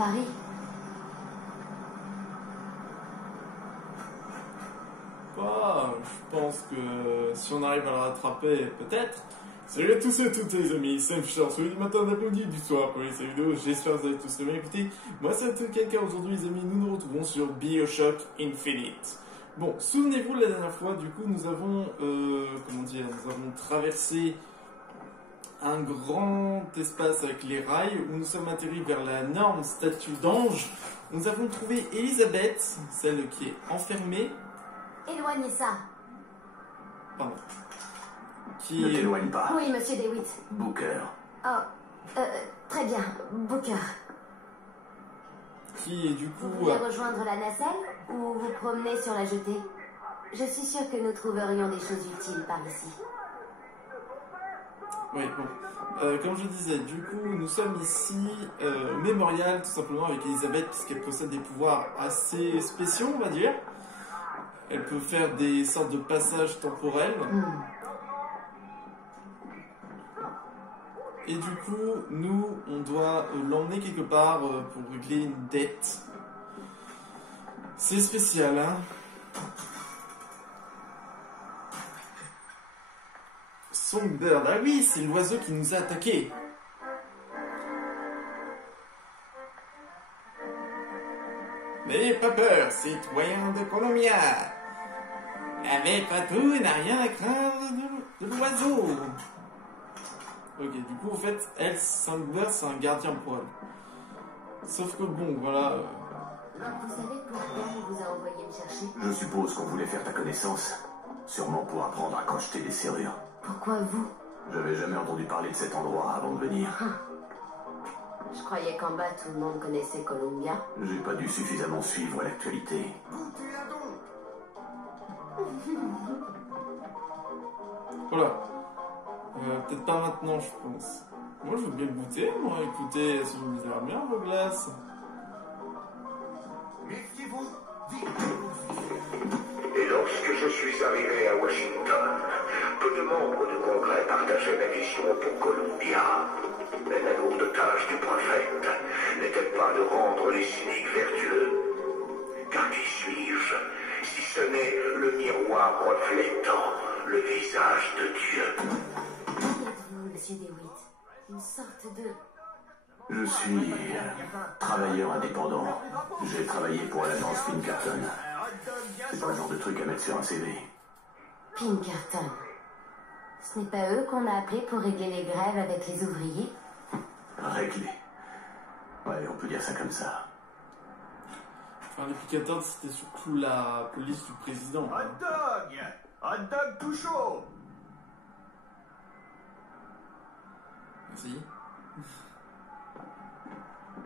Paris. Bah, je pense que si on arrive à la rattraper, peut-être. Salut à tous et à toutes les amis, c'est Fisher, celui du matin, d'après-midi, du soir pour les vidéos, j'espère que vous avez tous très bien écouté. Moi c'est quelqu'un aujourd'hui les amis, nous nous retrouvons sur BioShock Infinite. Bon, souvenez-vous la dernière fois, du coup nous avons, nous avons traversé un grand espace avec les rails où nous sommes atterris vers la énorme statue d'ange. Nous avons trouvé Elisabeth, celle qui est enfermée. Éloignez ça. Pardon. Ne t'éloigne pas. Oui, monsieur DeWitt. Booker. Oh, très bien, Booker. Qui est du coup... Vous voulez rejoindre la nacelle ou vous promener sur la jetée? Je suis sûre que nous trouverions des choses utiles par ici. Oui, bon. Comme je disais, du coup, nous sommes ici au mémorial, tout simplement, avec Elisabeth, puisqu'elle possède des pouvoirs assez spéciaux, on va dire. Elle peut faire des sortes de passages temporels. Et du coup, nous, on doit l'emmener quelque part pour régler une dette. C'est spécial, hein. Songbird, ah oui, c'est l'oiseau qui nous a attaqués. N'ayez pas peur, citoyens de Columbia. N'avez pas tout, n'a rien à craindre de l'oiseau. Ok, du coup, en fait, elle, Songbird, c'est un gardien pour elle. Sauf que bon, voilà. Vous savez pourquoi on vous a envoyé me chercher? Je suppose qu'on voulait faire ta connaissance. Sûrement pour apprendre à crocheter des serrures. Pourquoi vous? J'avais jamais entendu parler de cet endroit avant de venir. Je croyais qu'en bas tout le monde connaissait Columbia. J'ai pas dû suffisamment suivre l'actualité. Voilà. Peut-être pas maintenant, je pense. Moi, je veux bien goûter, moi, écoutez, si vous avez bien vos glaces. Méfiez-vous, Et lorsque je suis arrivé à Washington, peu de membres du Congrès partageaient ma vision pour Columbia. Mais la lourde tâche du prophète n'était pas de rendre les cyniques vertueux. Car qui suis-je, si ce n'est le miroir reflétant le visage de Dieu? Qui êtes-vous, monsieur DeWitt? Une sorte de... Je suis travailleur indépendant. J'ai travaillé pour l'agence Pinkerton. C'est pas le genre de truc à mettre sur un CV. Pinkerton. Ce n'est pas eux qu'on a appelés pour régler les grèves avec les ouvriers? Régler. Ouais, on peut dire ça comme ça. Enfin, les Pinkerton, c'était surtout la police du président. Hot dog! Hot dog tout chaud! Merci.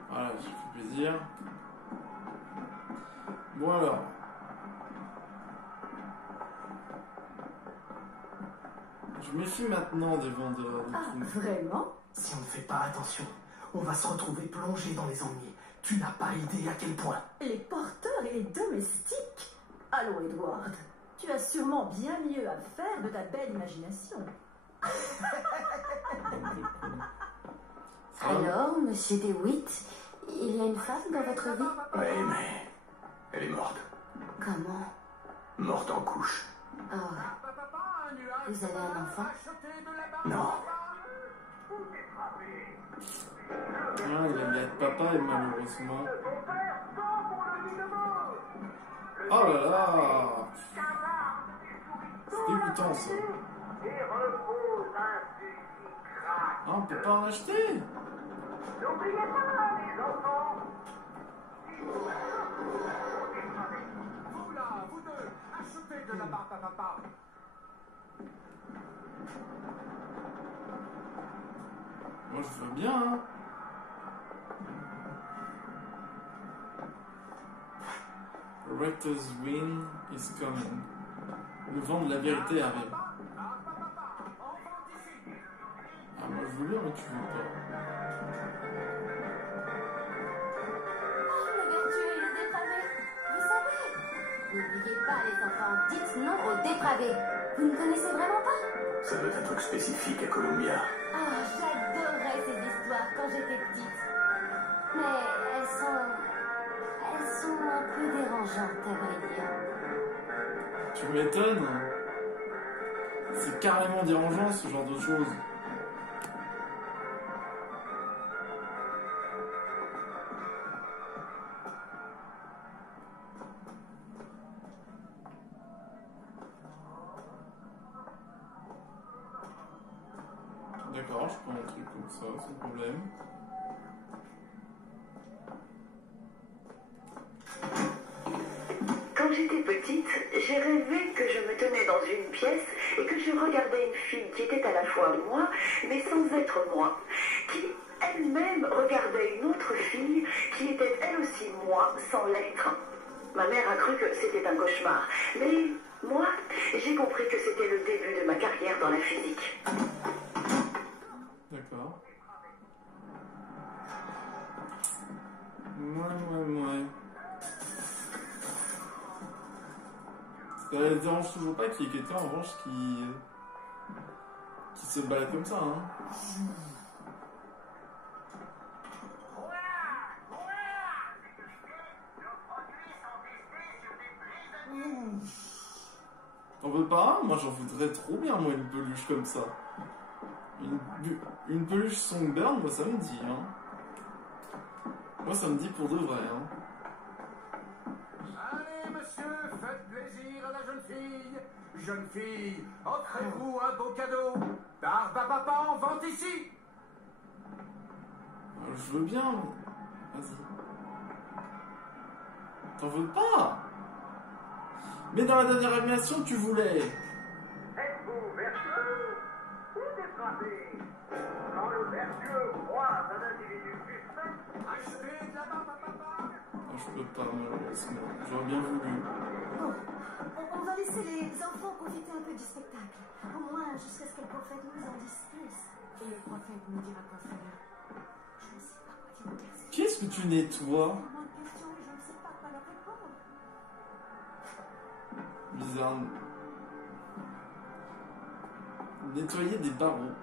Voilà, j'ai fait plaisir. Bon alors. Je me méfie maintenant des vendeurs. Ah, vraiment? Si on ne fait pas attention, on va se retrouver plongé dans les ennuis. Tu n'as pas idée à quel point. Les porteurs et les domestiques? Allons, Edward, tu as sûrement bien mieux à faire de ta belle imagination. Alors, monsieur DeWitt, il y a une femme dans votre vie? Oui, mais elle est morte. Comment? Morte en couche. Oh. Vous avez un enfant? Non. Ah, il allait être papa et malheureusement. Oh là là! C'est dégoûtant ça. Ah, on peut pas en acheter? N'oubliez pas, les enfants. Vous là, vous deux, achetez de la barbe à papa. Moi je veux bien, hein. Rector's Wind is coming. Le vent de la vérité arrive. Ah, moi je veux bien, mais tu veux pas. Oh, le vertueux et le dépravé. Vous savez? N'oubliez pas, les enfants, dites non aux dépravés. Vous ne connaissez vraiment pas? Ça doit être un truc spécifique à Columbia. Ah, j'adorais ces histoires quand j'étais petite. Mais elles sont un peu dérangeantes, à vrai dire. Tu m'étonnes. C'est carrément dérangeant ce genre de choses. D'accord, je prends un truc comme ça, sans problème. Quand j'étais petite, j'ai rêvé que je me tenais dans une pièce et que je regardais une fille qui était à la fois moi, mais sans être moi, qui elle-même regardait une autre fille qui était elle aussi moi, sans l'être. Ma mère a cru que c'était un cauchemar, mais moi, j'ai compris que c'était le début de ma carrière dans la physique. D'accord. Ouais. Ça ne dérange toujours pas qu'il y ait quelqu'un en revanche qui se balade comme ça, hein. T'en veux pas? Moi j'en voudrais trop bien, moi, une peluche comme ça. Une peluche Songbird, moi ça me dit, hein. Moi ça me dit pour de vrai, hein. Allez, monsieur, faites plaisir à la jeune fille. Jeune fille, offrez-vous un beau cadeau. Papa en vente ici. Je veux bien. Vas-y. T'en veux pas? Mais dans la dernière animation, tu voulais. Êtes-vous vertueux ou dépravé? Quand le vertueux croise un individu suspect, achetez de la barbe à papa. Non, je peux pas, malheureusement. J'aurais bien voulu. Bon, on va laisser les enfants profiter un peu du spectacle. Au moins, jusqu'à ce que le prophète nous en dise plus. Et le prophète nous dira quoi faire. Je ne sais pas quoi dire. Qu'est-ce que tu nettoies? Moins de questions et je ne sais pas quoi leur répondre. Bizarre. Nettoyer des barreaux.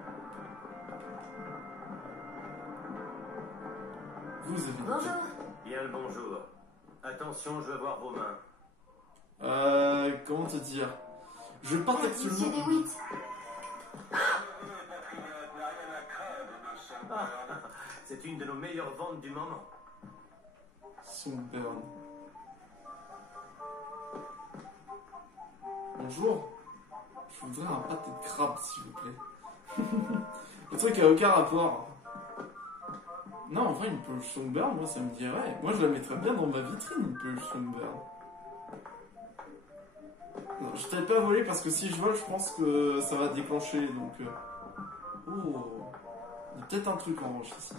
Vous avez... Bonjour. Bien le bonjour. Attention, je veux voir vos mains. Comment te dire? Je parte Monsieur actuellement... DeWitt. Ah, c'est une de nos meilleures ventes du moment. Songbird. Bonjour. Je voudrais un pâté de crabe, s'il vous plaît. Le truc a aucun rapport. Non, en vrai, une peluche Songbird, moi, ça me dirait. Moi, je la mettrais bien dans ma vitrine, une peluche Songbird. Non, je t'avais pas volé parce que si je vole, je pense que ça va déclencher, donc... Oh, il y a peut-être un truc en revanche ici.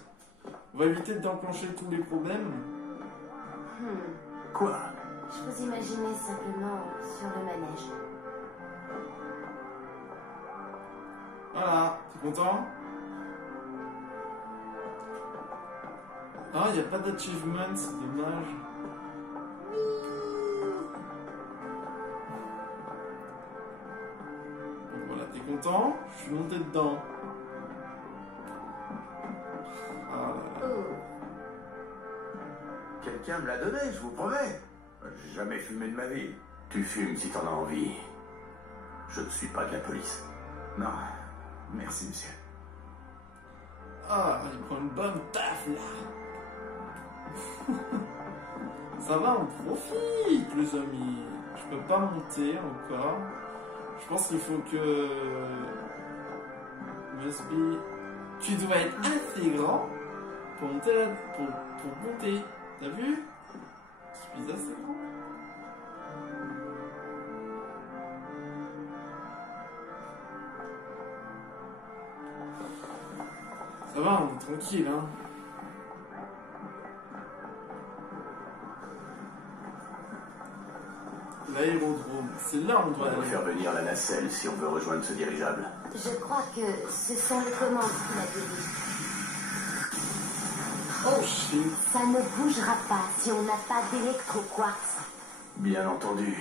On va éviter de déclencher tous les problèmes. Quoi? Je vous imaginais simplement sur le manège. Voilà, t'es content? Ah, il n'y a pas d'achievement, c'est dommage. Bon, voilà, t'es content? Je suis monté dedans. Ah là là. Oh. Quelqu'un me l'a donné, je vous promets. J'ai jamais fumé de ma vie. Tu fumes si t'en as envie. Je ne suis pas de la police. Non, merci monsieur. Ah, il prend une bonne taf là. Ça va, on profite, les amis. Je peux pas monter encore. Je pense qu'il faut que... Must be... Tu dois être assez grand pour monter là... pour monter. T'as vu? Je suis assez grand. Ça va, on est tranquille, hein. L'aérodrome, c'est là où on doit On doit aller. faire venir la nacelle si on veut rejoindre ce dirigeable. Je crois que ce sont les commandes qui l'a guéri. Oh shit. Ça ne bougera pas si on n'a pas d'électroquartz. Bien entendu.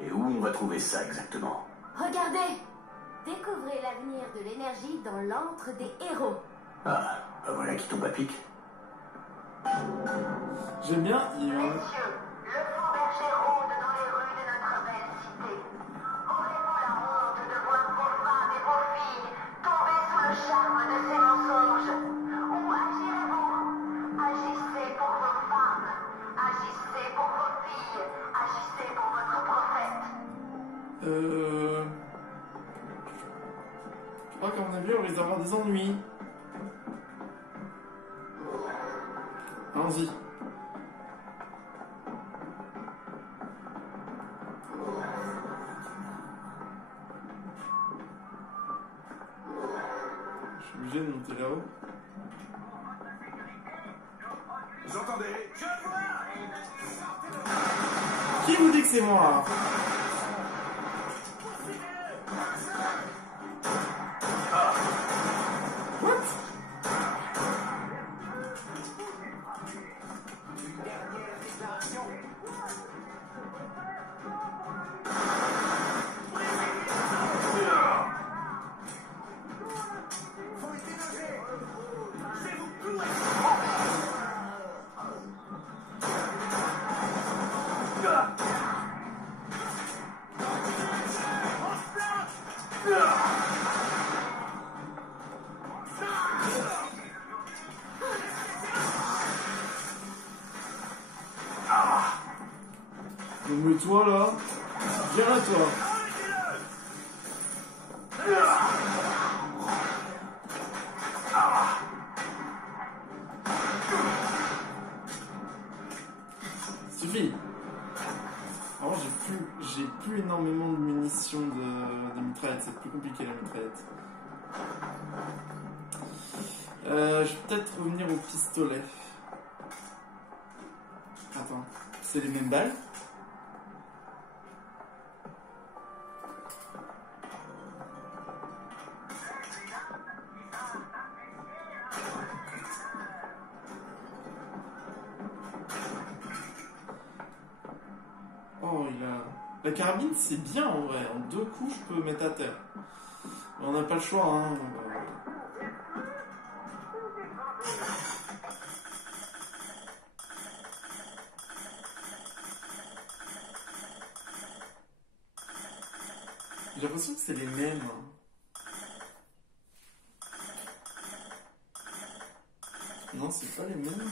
Et où on va trouver ça exactement? Regardez! Découvrez l'avenir de l'énergie dans l'antre des héros. Ah, bah voilà qui tombe à pic. J'aime bien. Messieurs, le faux berger rôde dans les rues de notre belle cité. Aurez-vous la honte de voir vos femmes et vos filles tomber sous le charme de ces mensonges? Ou agirez-vous? Agissez pour vos femmes, agissez pour vos filles, agissez pour votre prophète. Je crois qu'à mon avis, on risque d'avoir des ennuis. Allons-y. Je suis obligé de monter là-haut. Vous entendez? Qui vous dit que c'est moi? What? Mais toi là, viens là toi. Suffit. Alors j'ai plus énormément de munitions de mitraillettes, c'est plus compliqué la mitraillette. Je vais peut-être revenir au pistolet. Attends, c'est les mêmes balles? Oh, la carabine, c'est bien en vrai. En 2 coups, je peux mettre à terre. On n'a pas le choix, hein. J'ai l'impression que c'est les mêmes. Non, c'est pas les mêmes.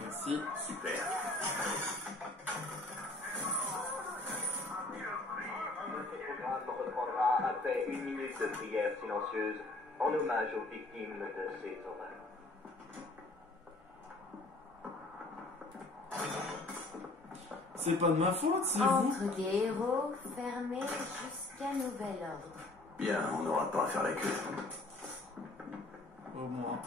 Merci. Super. Notre programme reprendra après 1 minute de prière silencieuse en hommage aux victimes de ces horreurs. C'est pas de ma faute, c'est vous. Entre des héros fermés jusqu'à nouvel ordre. Bien, on n'aura pas à faire la queue. Au moins.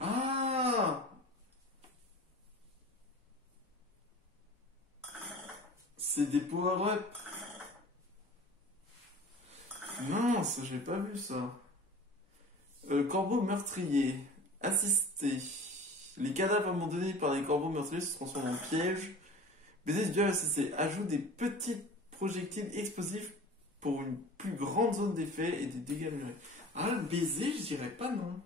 Ah! C'est des power-up. Mince, j'ai pas vu ça. Corbeau meurtrier. Assister. Les cadavres abandonnés par les corbeaux meurtriers se transforment en pièges. Baiser du diable assisté. Ajoute des petits projectiles explosifs pour une plus grande zone d'effet et des dégâts murés. Ah, le baiser, je dirais pas non.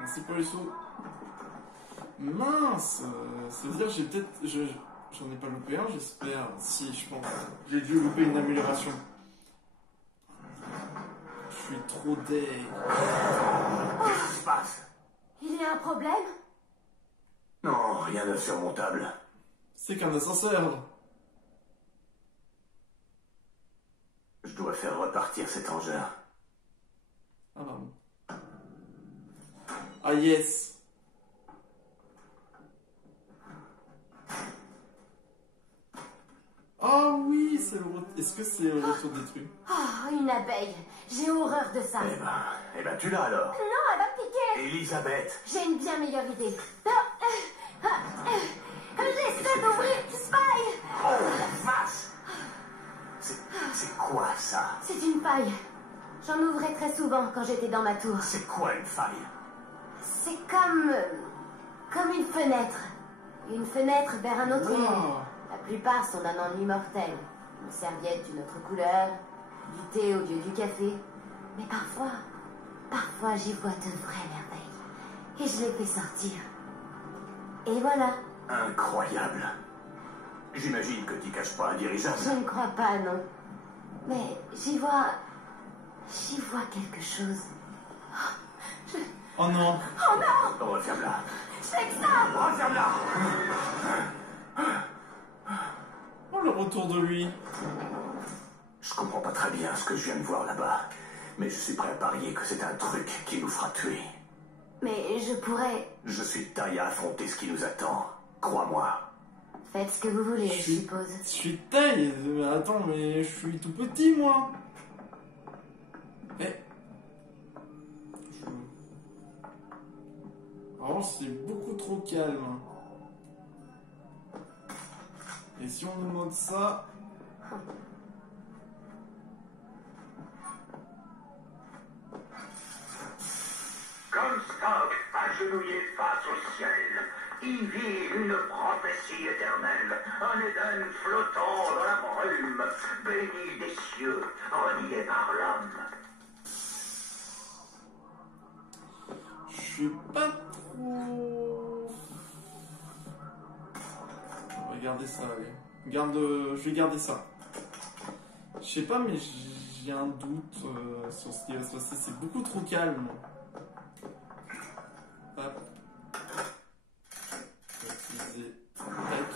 Merci pour les sous. Mince, ça veut dire j'ai peut-être... J'en ai pas loupé un, j'espère. Si, je pense. J'ai dû louper une amélioration. Je suis trop deg. Qu'est-ce qui se passe? Il y a un problème? Non, rien d'insurmontable. C'est qu'un ascenseur. Je dois faire repartir cet engin. Ah pardon. Ah yes. Ah oui, c'est le est-ce que c'est le retour des trucs? Oh, une abeille. J'ai horreur de ça. Eh ben, tu l'as alors. Non, elle va me piquer. Elisabeth. J'ai une bien meilleure idée. J'essaie d'ouvrir Spy. Oh, la vache. C'est quoi ça? C'est une faille. J'en ouvrais très souvent quand j'étais dans ma tour. C'est quoi une faille? C'est comme une fenêtre. Une fenêtre vers un autre monde. La plupart sont d'un ennui mortel. Une serviette d'une autre couleur, du thé au lieu du café. Mais parfois j'y vois de vraies merveilles. Et je les fais sortir. Et voilà. Incroyable. J'imagine que tu caches pas un dirigeable. Je ne crois pas, non. Mais j'y vois quelque chose. Oh non. Oh non! Referme-la. Je fais que ça! Referme-la. Oh, le retour de lui. Je comprends pas très bien ce que je viens de voir là-bas. Mais je suis prêt à parier que c'est un truc qui nous fera tuer. Mais je pourrais... Je suis taillé à affronter ce qui nous attend. Crois-moi. Faites ce que vous voulez, je suppose. Je suis taille. Mais attends, mais je suis tout petit, moi. Alors, c'est beaucoup trop calme. Et si on nous demande ça... Comstock, agenouillé face au ciel, y vit une prophétie éternelle, un Éden flottant dans la brume, béni des cieux, renié par l'homme. Je suis pas trop... On va garder ça, allez. Je vais garder ça. Je sais pas, mais j'ai un doute sur ce qui va se passer. C'est beaucoup trop calme. Hop. On va utiliser... Tac.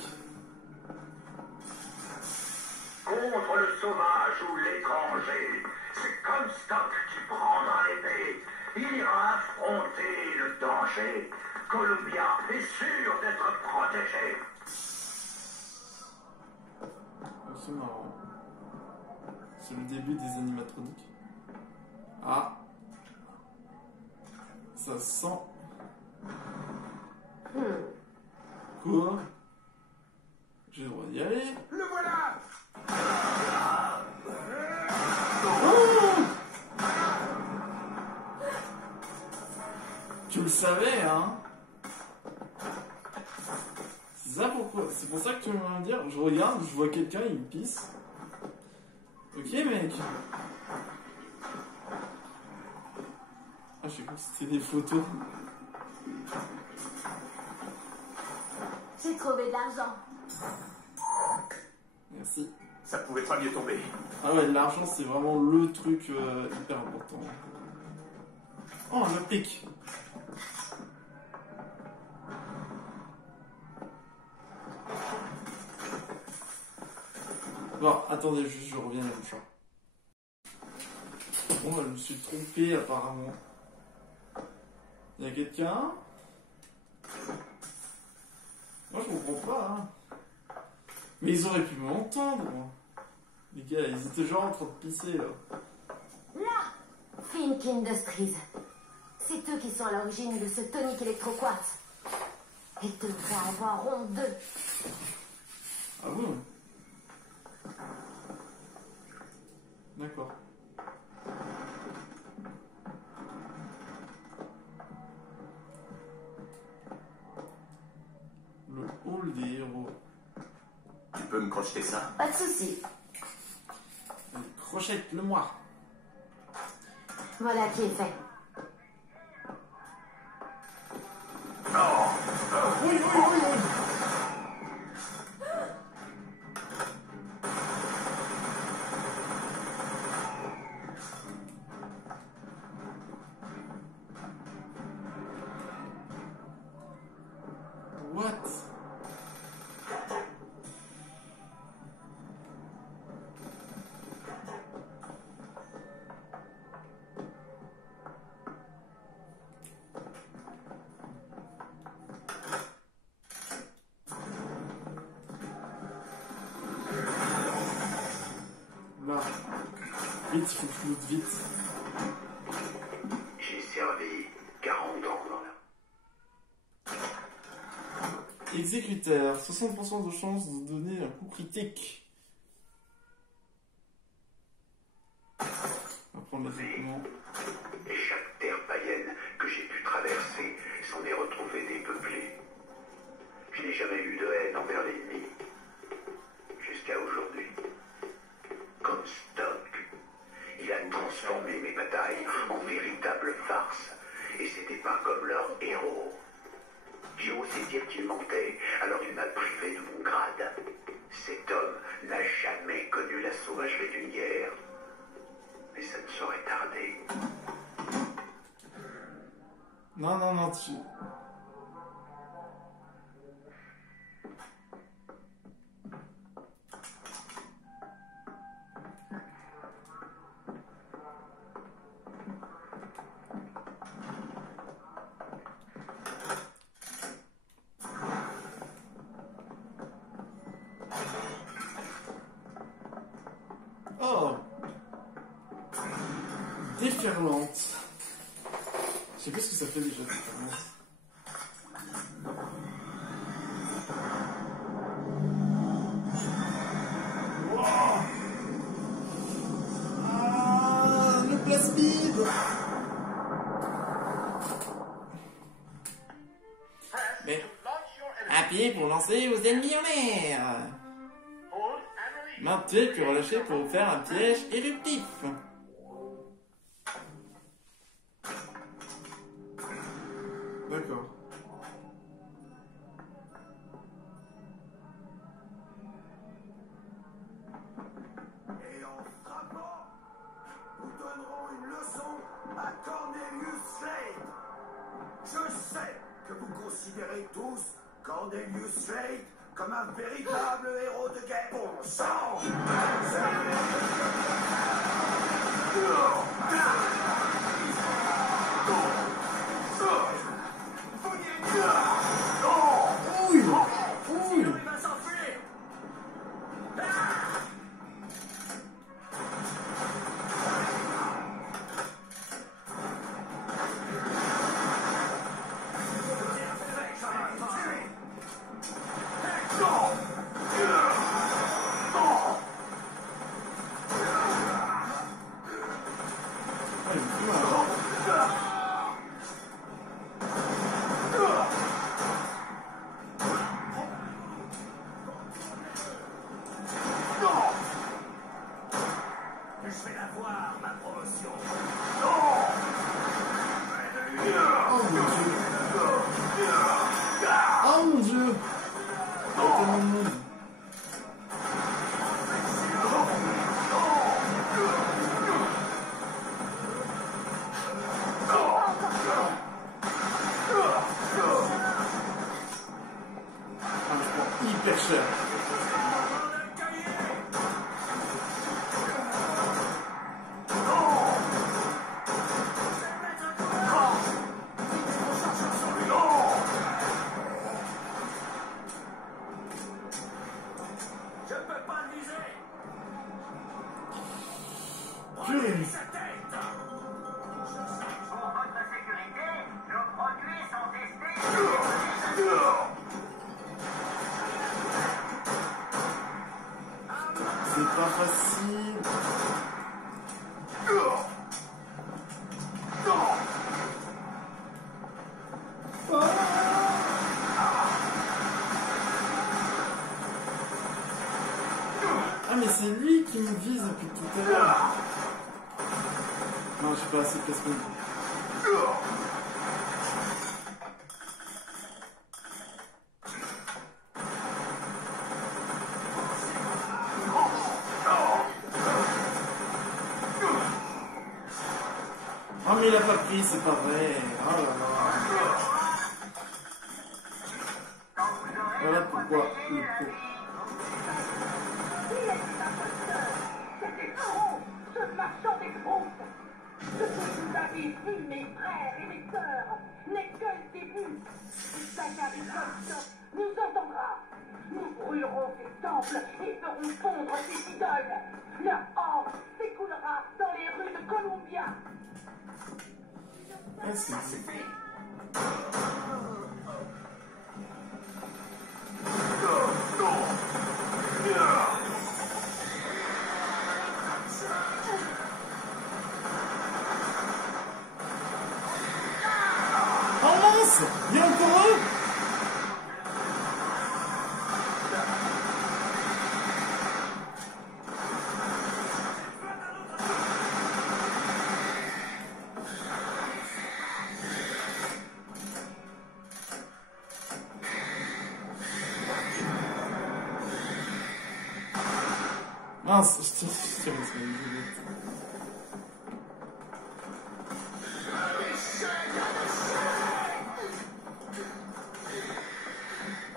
Contre le sauvage ou l'étranger, c'est Comstock qui prendra l'épée. Il ira affronter le danger. Columbia est sûre d'être protégée. Oh, c'est marrant. C'est le début des animatroniques. Ah. Ça sent... Quoi? J'ai le droit d'y aller? Le voilà! Tu le savais, hein? C'est ça pourquoi? C'est pour ça que tu veux me dire? Je regarde, je vois quelqu'un, il me pisse. Ok, mec. Ah, j'ai cru que c'était des photos. J'ai trouvé de l'argent. Merci. Ça pouvait pas mieux tomber. Ah ouais, l'argent, c'est vraiment le truc hyper important. Oh, un pic. Bon, attendez, juste, je reviens à la bouche. Bon, je me suis trompé, apparemment. Il y a quelqu'un? Moi, je comprends pas, hein. Mais ils auraient pu m'entendre. Les gars, ils étaient genre en train de pisser, là. Là, Fink Industries. C'est eux qui sont à l'origine de ce tonique électroquartz. Ils devraient avoir honte d'eux. Ah bon? D'accord. Le hall des héros. Tu peux me crocheter ça? Pas de soucis. Allez, crochette-le-moi. Voilà qui est fait. Oui, oui, oui, oui. What? Vite, il faut que je loot vite. J'ai servi 40 ans dans la... Exécuteur, 60% de chance de donner un coup critique. On va prendre les équipements. Et chaque terre païenne que j'ai pu traverser s'en est retrouvée dépeuplée. Je n'ai jamais eu de haine envers l'ennemi. Jusqu'à aujourd'hui. Comstock. Il a transformé mes batailles en véritable farce. Et c'était pas comme leur héros. J'ai osé dire qu'il mentait, alors il m'a privé de mon grade. Cet homme n'a jamais connu la sauvagerie d'une guerre. Mais ça ne saurait tarder. Non, non, non, tu... Oh! Déferlante. Je sais plus ce que ça fait déjà, déferlante. Wow. Ah, le plasmide. Mais, appuyez pour lancer vos ennemis en l'air. Maintenez puis relâchez pour faire un piège éruptif. D'accord. Et en frappant, nous donnerons une leçon à Cornelius Slade. Je sais que vous considérez tous Cornelius Slade comme un véritable héros de guerre. Bon sang! Oh mon dieu! Il y a tellement de monde. Ah, je prends hyper cher. C'est pas facile. Ah mais c'est lui qui me vise depuis tout à l'heure. Non, j'ai pas assez de placement. Oh mais il a pas pris, c'est pas vrai. Oh là là. Voilà pourquoi le pot. Ce marchand des troupes, ce que vous avez vu, mes frères et mes sœurs, n'est que le début. Zachary Comstock nous entendra. Nous brûlerons ces temples et ferons fondre ces idoles. Leur or s'écoulera dans les rues de Columbia. Ah, c'est... Oh mince! Il y a encore eux! Mince, je tiens,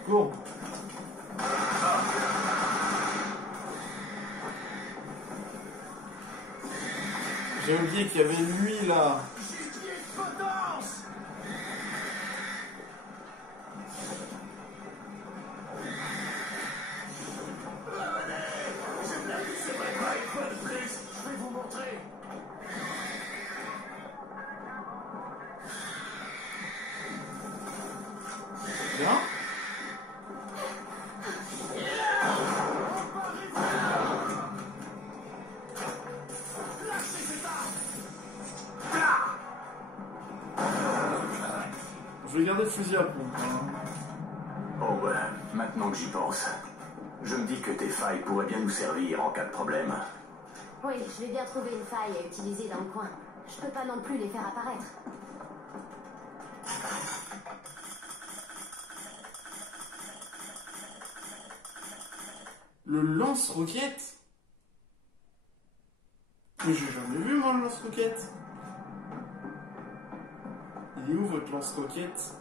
Cours. J'ai oublié qu'il y avait lui là. Bien. Je vais garder le fusil à pompe. Oh ouais, maintenant que j'y pense, je me dis que tes failles pourraient bien nous servir en cas de problème. Oui, je vais bien trouver une faille à utiliser dans le coin. Je peux pas non plus les faire apparaître. Le lance-roquette? Mais j'ai jamais vu moi le lance-roquette. Il est où votre lance-roquette?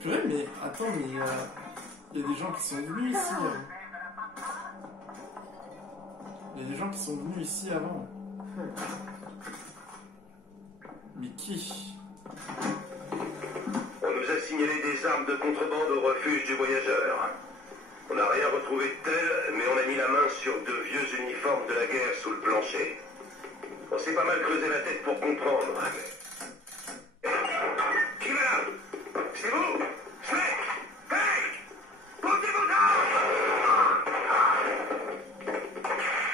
Purée, mais attends, mais il y a des gens qui sont venus ici. Il y a des gens qui sont venus ici avant. Mais qui? On nous a signalé des armes de contrebande au refuge du voyageur. On n'a rien retrouvé de tel, mais on a mis la main sur deux vieux uniformes de la guerre sous le plancher. On s'est pas mal creusé la tête pour comprendre. Qui va là? C'est vous? Snake! Hey! Posez vos armes!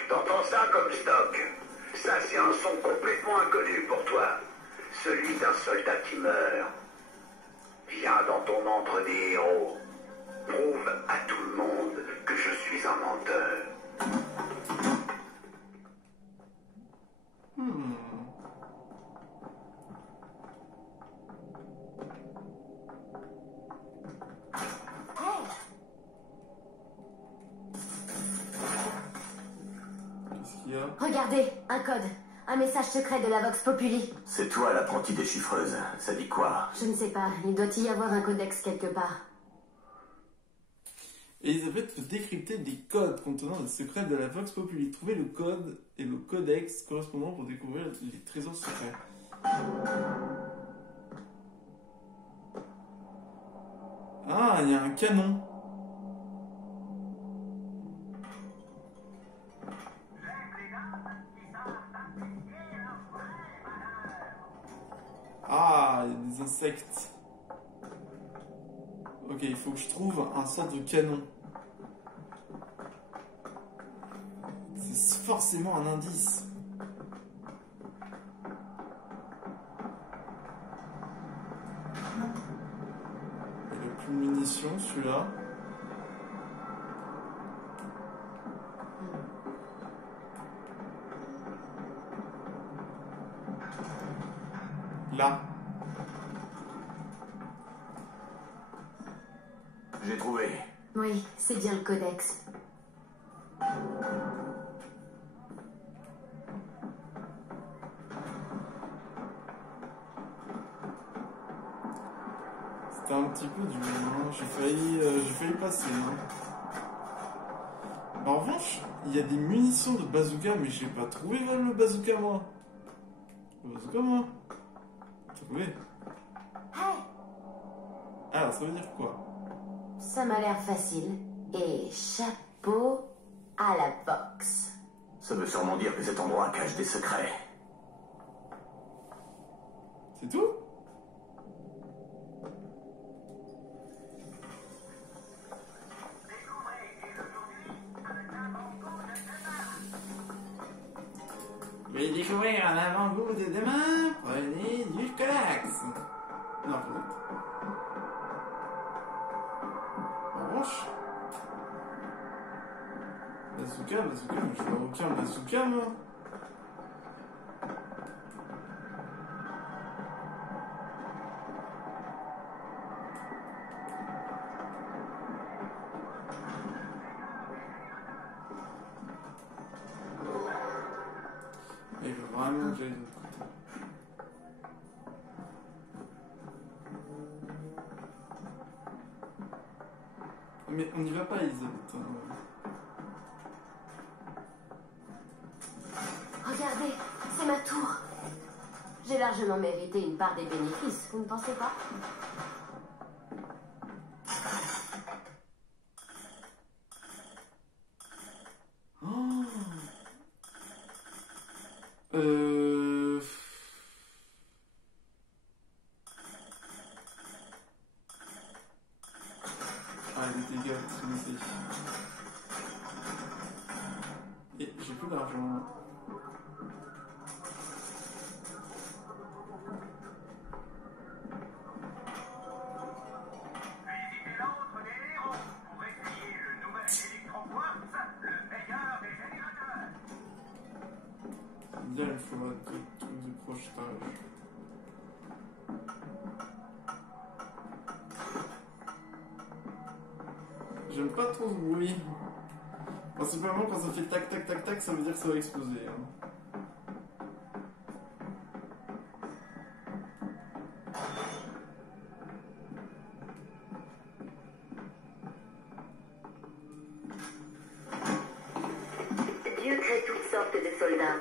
T'entends ça comme stock? Ça, c'est un son complètement inconnu pour toi. Celui d'un soldat qui meurt. Viens dans ton antre des héros. Prouve à tout le monde que je suis un menteur. Qu'est-ce qu'il y a? Regardez, un code. Un message secret de la Vox Populi. C'est toi l'apprentie déchiffreuse, ça dit quoi? Je ne sais pas, il doit y avoir un codex quelque part. Elisabeth peut décrypter des codes contenant les secrets de la Vox Populi. Trouvez le code et le codex correspondant pour découvrir les trésors secrets. Ah, il y a un canon. Ah, il y a des insectes. Ok, il faut que je trouve un sorte de canon. C'est forcément un indice. Il n'a plus de munitions, celui-là. Là. J'ai trouvé. Oui, c'est bien le codex. C'était un petit peu dur, hein. J'ai failli passer. Hein. En revanche, il y a des munitions de bazooka, mais j'ai pas trouvé le bazooka moi. Le bazooka moi. Trouvé. Ah, ça veut dire quoi? Ça m'a l'air facile. Et chapeau à la boxe. Ça veut sûrement dire que cet endroit cache des secrets. C'est tout? Veuillez découvrir un avant-goût de demain, prenez du Colax. Non, peut-être. En revanche... Bazooka, mais je vois aucun bazooka, moi. Il veut vraiment que j'aille de l'autre côté. Mais on n'y va pas, Elisabeth. Regardez, c'est ma tour. J'ai largement mérité une part des bénéfices, vous ne pensez pas? Ah, les dégâts optimisés. Et j'ai plus d'argent. Visitez l'antre des héros pour essayer le nouvel électroquartz, le meilleur des générateurs. Bien, il faudra des trucs de projetage. J'aime pas trop ce bruit. Principalement quand ça fait tac tac tac tac, ça veut dire que ça va exploser. Hein. Dieu crée toutes sortes de soldats,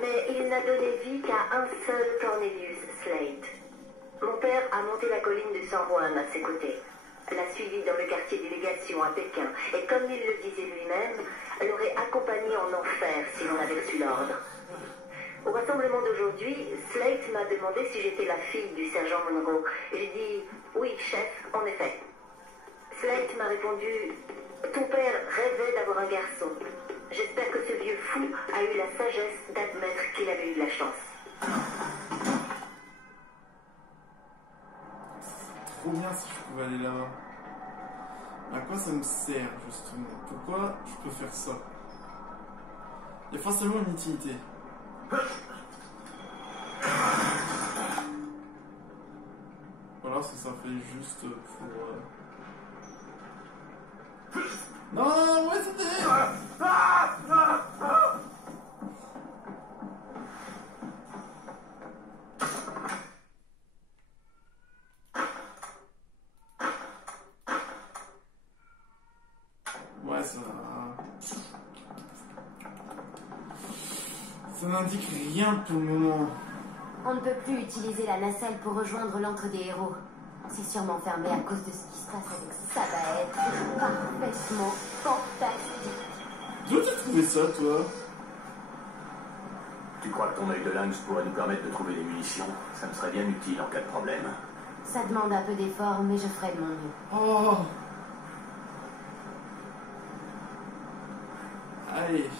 mais il n'a donné vie qu'à un seul Cornelius Slate. Mon père a monté la colline de San Juan à ses côtés, l'a suivi dans le quartier des légations à Pékin, et comme il le disait lui-même, l'aurait accompagné en enfer si l'on avait reçu l'ordre. Au rassemblement d'aujourd'hui, Slate m'a demandé si j'étais la fille du sergent Monroe. J'ai dit « Oui, chef, en effet ». Slate m'a répondu « Ton père rêvait d'avoir un garçon. J'espère que ce vieux fou a eu la sagesse d'admettre qu'il avait eu de la chance. » Trop bien si je pouvais aller là-bas. À quoi ça me sert, justement? Pourquoi je peux faire ça? Il y a forcément une utilité. Voilà, ça fait juste pour... Non, ouais, c'était... Ouais, ça n'indique rien pour le moment. On ne peut plus utiliser la nacelle pour rejoindre l'antre des héros. C'est sûrement fermé à cause de ce qui se passe avec ça. Ça va être parfaitement fantastique. D'où t'as trouvé ça, toi? Tu crois que ton œil de lynx pourrait nous permettre de trouver des munitions? Ça me serait bien utile en cas de problème. Ça demande un peu d'effort, mais je ferai de mon mieux. Oh! Allez.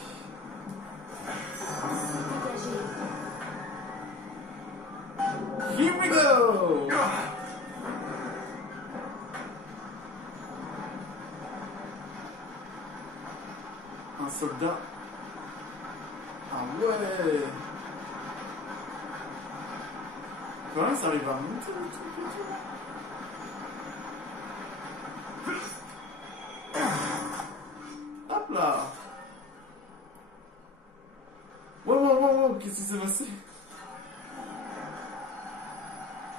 Here we go! Un soldat. Ah ouais! Quand même, ça arrive à remonter le truc et tout. Hop là! Wow, qu'est-ce qui s'est passé?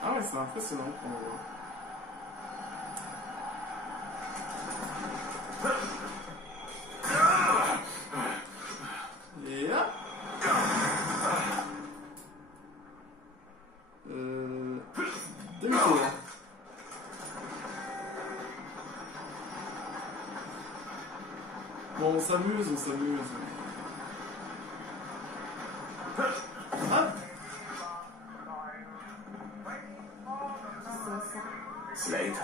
Ah ouais, c'est impressionnant qu'on voit. Et hop! Demi-tour. s'amuse, on s'amuse. Ah. Slade,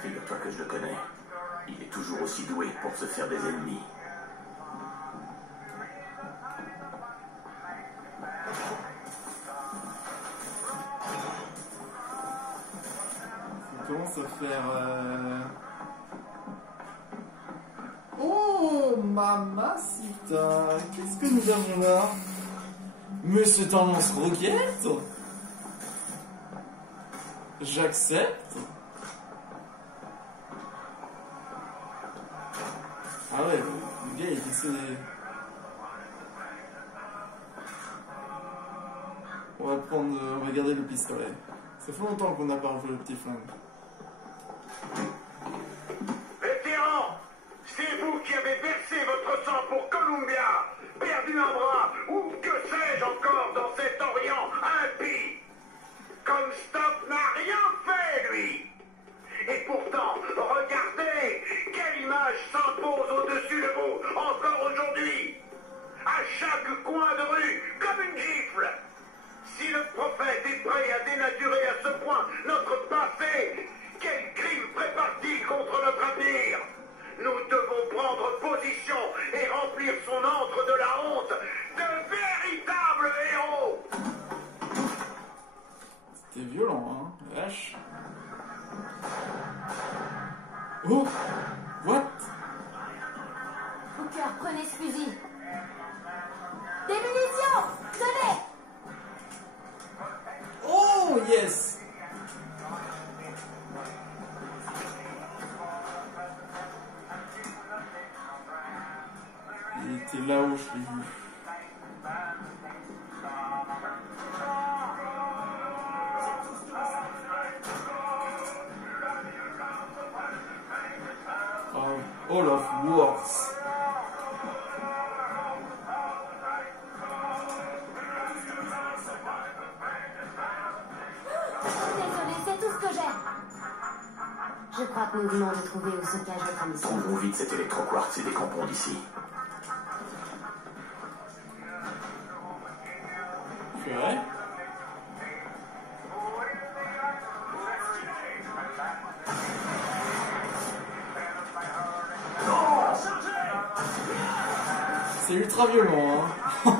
figure-toi que je le connais. Il est toujours aussi doué pour se faire des ennemis. Ça commence à faire... Oh, mamacita, qu'est-ce que nous avons là? Mais c'est un lance-roquette? J'accepte. Ah ouais, le gars il est décédé. On va garder le pistolet. Ça fait longtemps qu'on n'a pas rejoué le petit flingue. Vétéran, c'est vous qui avez versé votre sang pour Columbia, perdu un bras, ou que sais-je encore dans cet Orient impie. Comstock n'a rien fait, lui. Et pourtant, regardez, quelle image s'impose au-dessus de vous, encore aujourd'hui. À chaque coin de rue, comme une gifle. Si le prophète est prêt à dénaturer à ce point notre passé, quel crime prépare-t-il contre notre avenir? Nous devons prendre position et remplir son antre de la honte de véritables héros. C'était violent, hein, vache. Oh, what? Hooker, prenez ce fusil. Des munitions! Tenez! Oh, yes! Il était là où je l'ai vu. Oh, All of Wars. Désolé, c'est tout ce que j'ai. Je crois que nous venons de trouver où se cache notre mission. Trouvons vite cet électroquartz et décampons d'ici. C'est vrai? C'est ultra violent, hein.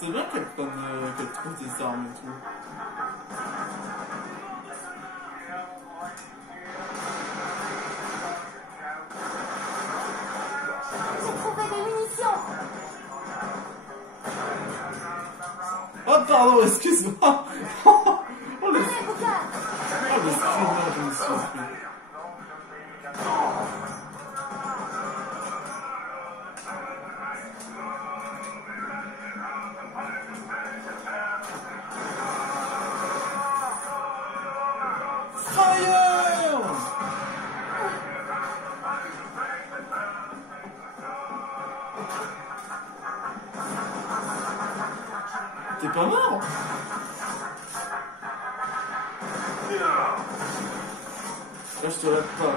C'est bien qu'elle trouve des armes et tout. J'ai trouvé des munitions. Oh pardon, excuse-moi. Oh le Allez, Hooker. streamer, je me suis trompé. T'es pas mort? Là, je te lève pas.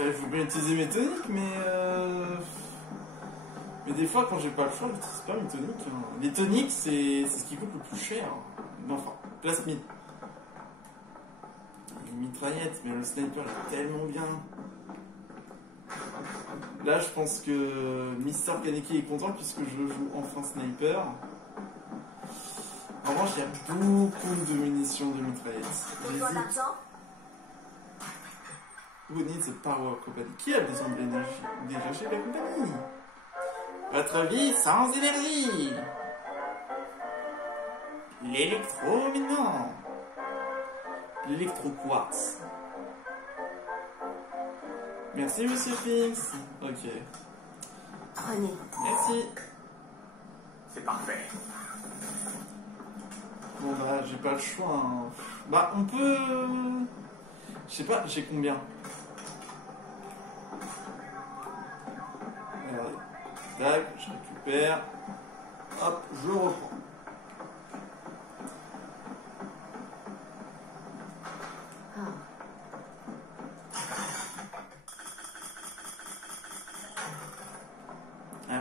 Il faut bien utiliser mes toniques, mais des fois, quand j'ai pas le choix, j'utilise pas mes toniques. Hein. Les toniques, c'est ce qui coûte le plus cher. Mais enfin, plasmide. Une mitraillette, mais le sniper est tellement bien. Là, je pense que Mister Kaneki est content puisque je joue enfin sniper. En revanche, il y a beaucoup de munitions de mitraillettes. Who needs a power company? Qui a besoin de l'énergie? D'énergie de la compagnie. Votre vie sans énergie. L'électro maintenant. L'électro-quartz. Merci, Monsieur Fix. Ok. Prenez. Merci. C'est parfait. Bon bah j'ai pas le choix. Hein. Bah on peut... Je sais pas, j'ai combien? Tac, je récupère. Hop, je reprends.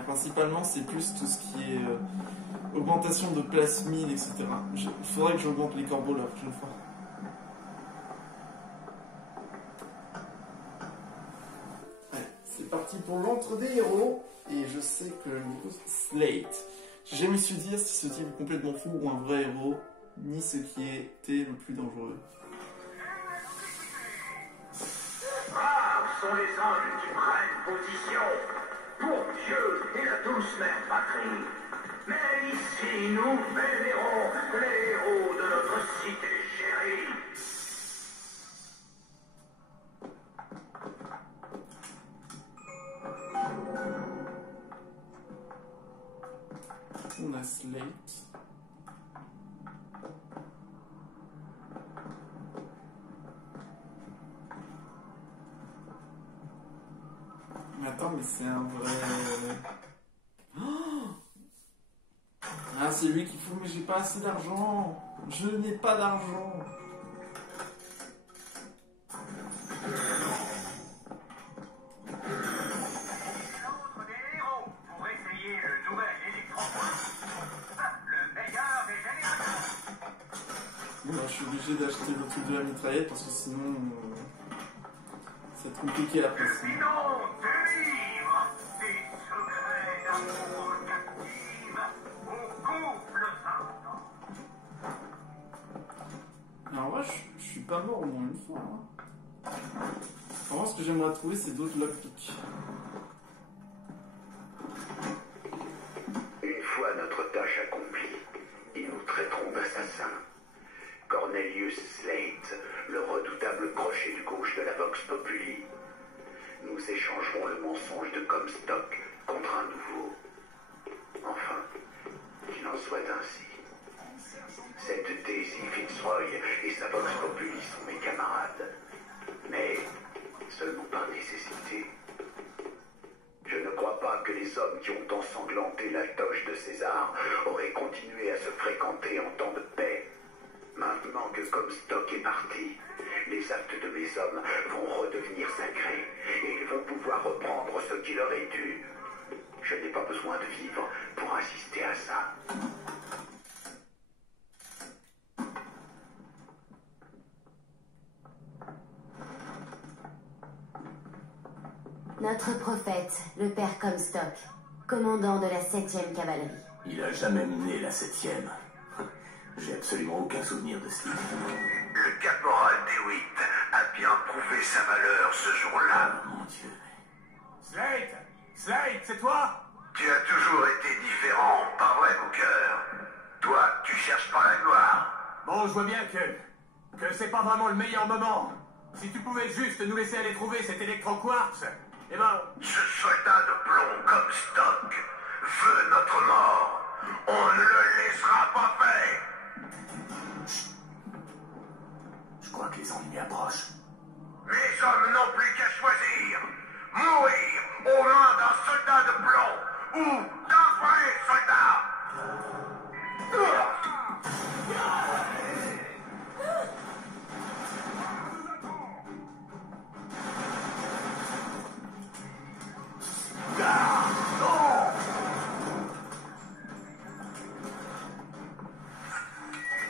Principalement, c'est plus tout ce qui est augmentation de plasmide, etc. Il faudrait que j'augmente les corbeaux la prochaine fois. Allez, c'est parti pour l'entre des héros. Et je sais que niveau Slate, j'ai jamais su dire si ce type est complètement fou ou un vrai héros, ni ce qui était le plus dangereux. Rares sont les hommes qui prennent position pour Dieu et la douce mère patrie. Mais ici, nous vénérons les héros de notre cité chérie. On a Slate. Mais attends, mais c'est un vrai... Oh, ah, c'est lui qu'il faut, mais j'ai pas assez d'argent. Je n'ai pas d'argent. L'entre des héros pour essayer le nouvel électroquartz. Le meilleur des générateurs. Bon, bah, je suis obligé d'acheter le truc de la mitraillette parce que sinon... c'est compliqué après. Sinon, deux livres, des secrets d'amour captifs au couple ardent. Alors en vrai, je suis pas mort au moins une fois. Hein. En vrai, ce que j'aimerais trouver, c'est d'autres lockpicks. Une fois notre tâche accomplie, ils nous traiteront d'assassins. Cornelius Slate, le redoutable crochet de gauche de la Vox Populi. Nous échangerons le mensonge de Comstock contre un nouveau. Enfin, qu'il en soit ainsi. Cette Daisy Fitzroy et sa Vox Populi sont mes camarades. Mais seulement par nécessité. Je ne crois pas que les hommes qui ont ensanglanté la toche de César auraient continué à se fréquenter en temps de paix. Maintenant que Comstock est parti, les actes de mes hommes vont redevenir sacrés et ils vont pouvoir reprendre ce qui leur est dû. Je n'ai pas besoin de vivre pour assister à ça. Notre prophète, le père Comstock, commandant de la 7e cavalerie. Il a jamais mené la 7e. J'ai absolument aucun souvenir de cela. Le caporal DeWitt a bien prouvé sa valeur ce jour-là. Oh, mon Dieu. Slate! Slate, c'est toi? Tu as toujours été différent, pas vrai, Booker? Toi, tu cherches pas la gloire. Bon, je vois bien que c'est pas vraiment le meilleur moment. Si tu pouvais juste nous laisser aller trouver cet électroquartz, eh ben... Ce soldat de plomb Comstock veut notre mort. On ne le laissera pas faire. Je crois que les ennemis approchent. Mes hommes n'ont plus qu'à choisir. Mourir aux mains d'un soldat de plomb ou d'un vrai soldat.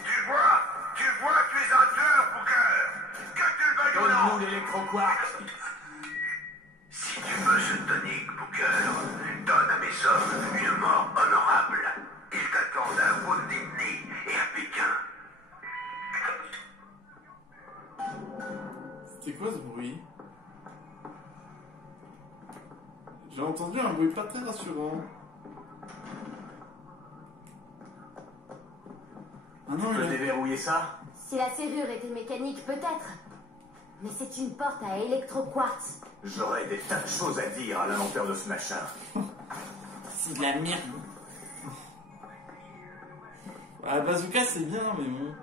Tu vois, tu es un tueur, Booker. Que tu le veuilles ou non. Donne-nous l'électroquartz. Si tu veux ce tonique, Booker, donne à mes hommes une mort honorable. Ils t'attendent à Wounded Knee et à Pékin. C'était quoi ce bruit? J'ai entendu un bruit pas très rassurant. Ah non, Tu peux il a... déverrouiller ça? Si la serrure était mécanique, peut-être. Mais c'est une porte à électroquartz. J'aurais des tas de choses à dire à l'inventeur de ce machin. C'est de la merde. Ah, bazooka c'est bien, mais bon.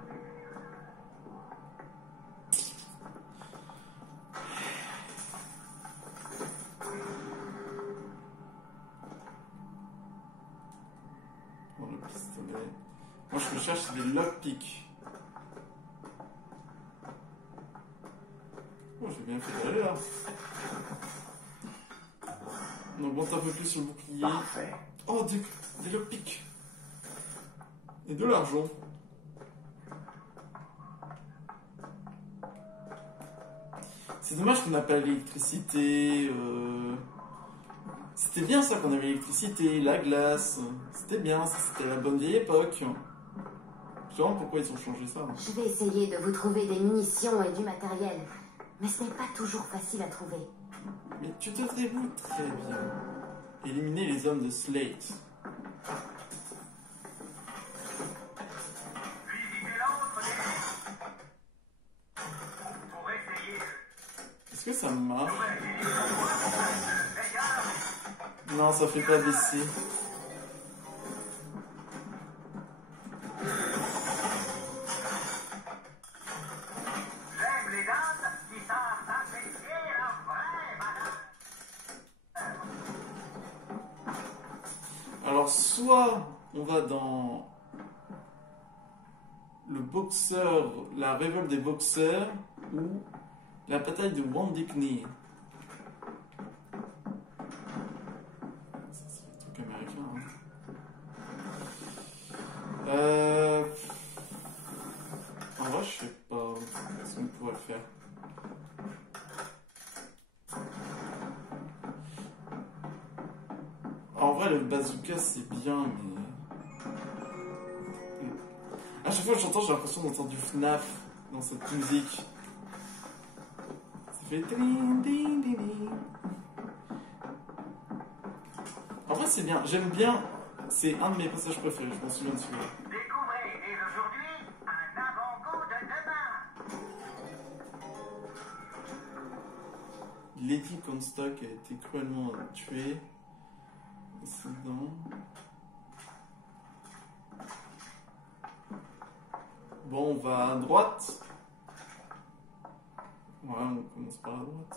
Bon, le pistolet. Moi, ce que je cherche, c'est des lockpicks. Oh, j'ai bien fait d'aller là. On augmente un peu plus sur le bouclier. Parfait. Oh, des lockpicks. Et de l'argent. C'est dommage qu'on n'a pas l'électricité. C'était bien ça qu'on avait l'électricité, la glace. C'était bien, c'était la bonne vieille époque. Je sais pas pourquoi ils ont changé ça. Je vais essayer de vous trouver des munitions et du matériel. Mais ce n'est pas toujours facile à trouver. Mais tu te débrouilles très bien. Éliminer les hommes de Slate. Est-ce que ça marche? Non, ça fait pas baisser. J'aime les dames qui savent apprécier la vraie banane. Alors, soit on va dans le boxeur, la révolte des boxeurs, ou la bataille de Wounded Knee. Ça, c'est un truc américain. Hein. En vrai, je sais pas ce qu'on pourrait faire. En vrai, le bazooka, c'est bien, mais... À chaque fois que j'entends, j'ai l'impression d'entendre du FNAF dans cette musique. Ça fait... ding, ding, ding, ding. En vrai, c'est bien. J'aime bien. C'est un de mes passages préférés. Je m'en souviens de celui-là. Découvrez dès aujourd'hui un avant-goût de demain. Lady Comstock a été cruellement tuée. Incident. Bon, on va à droite. Ouais, on commence par la droite.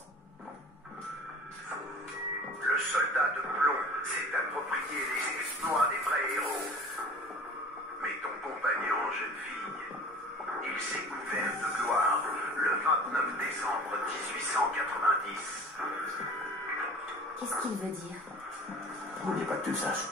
Le soldat de plomb s'est approprié les exploits des vrais héros. Mais ton compagnon, jeune fille, il s'est couvert de gloire le 29 décembre 1890. Qu'est-ce qu'il veut dire? N'oublie pas que tu le saches.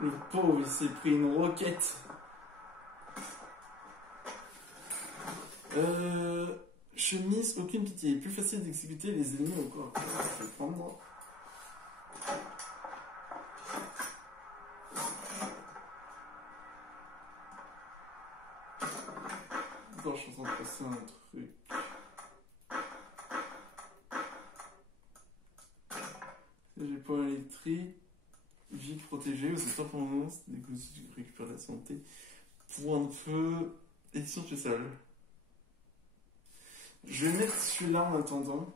Le pauvre, il s'est pris une roquette. Chemise, aucune pitié. Plus facile d'exécuter les ennemis au corps. Je vais prendre. Attends, je suis en train de passer un truc. J'ai point électrique. Vie protégée, c'est performance, des causes qui récupèrent la santé. Point de feu, édition spéciale. Je vais mettre celui-là en attendant.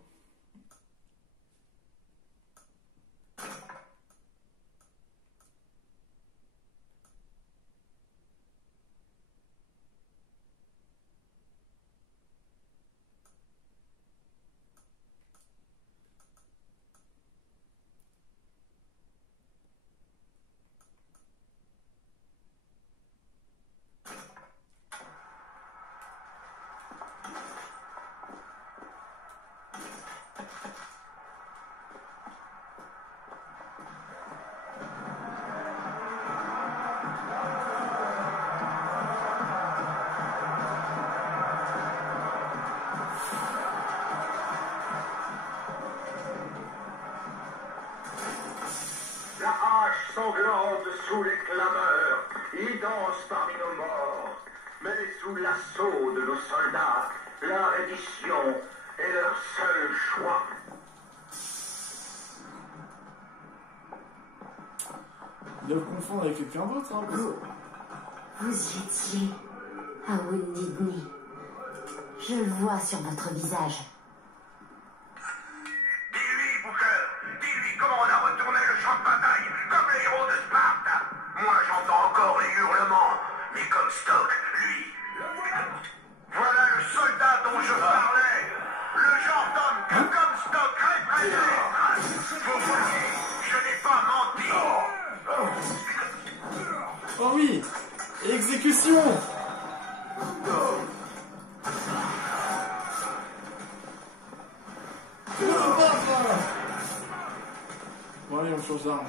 La hache sanglante sous les clameurs, il danse parmi nos morts. Mais sous l'assaut de nos soldats, La reddition est leur seul choix. Ils doivent confondre avec quelqu'un d'autre, hein. Vous y étiez, à Wounded. Je le vois sur votre visage. Dis-lui, Booker, dis-lui comment on a retourné le champ de bataille, comme les héros de Sparte. Moi, j'entends encore les hurlements, mais Comstock, lui... Voilà le soldat dont je parlais. Le genre d'homme que Comstock représente. Vous voyez, je n'ai pas menti. Oh oui! Exécution! Bon allez, on change d'arme.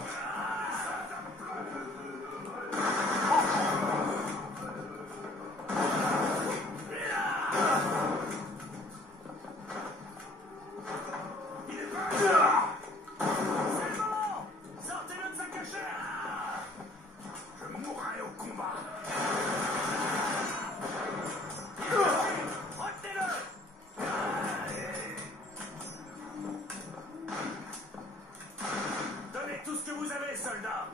Sortez-le de sa cachette. Je mourrai au combat. Retenez-le. Donnez tout ce que vous avez, soldats.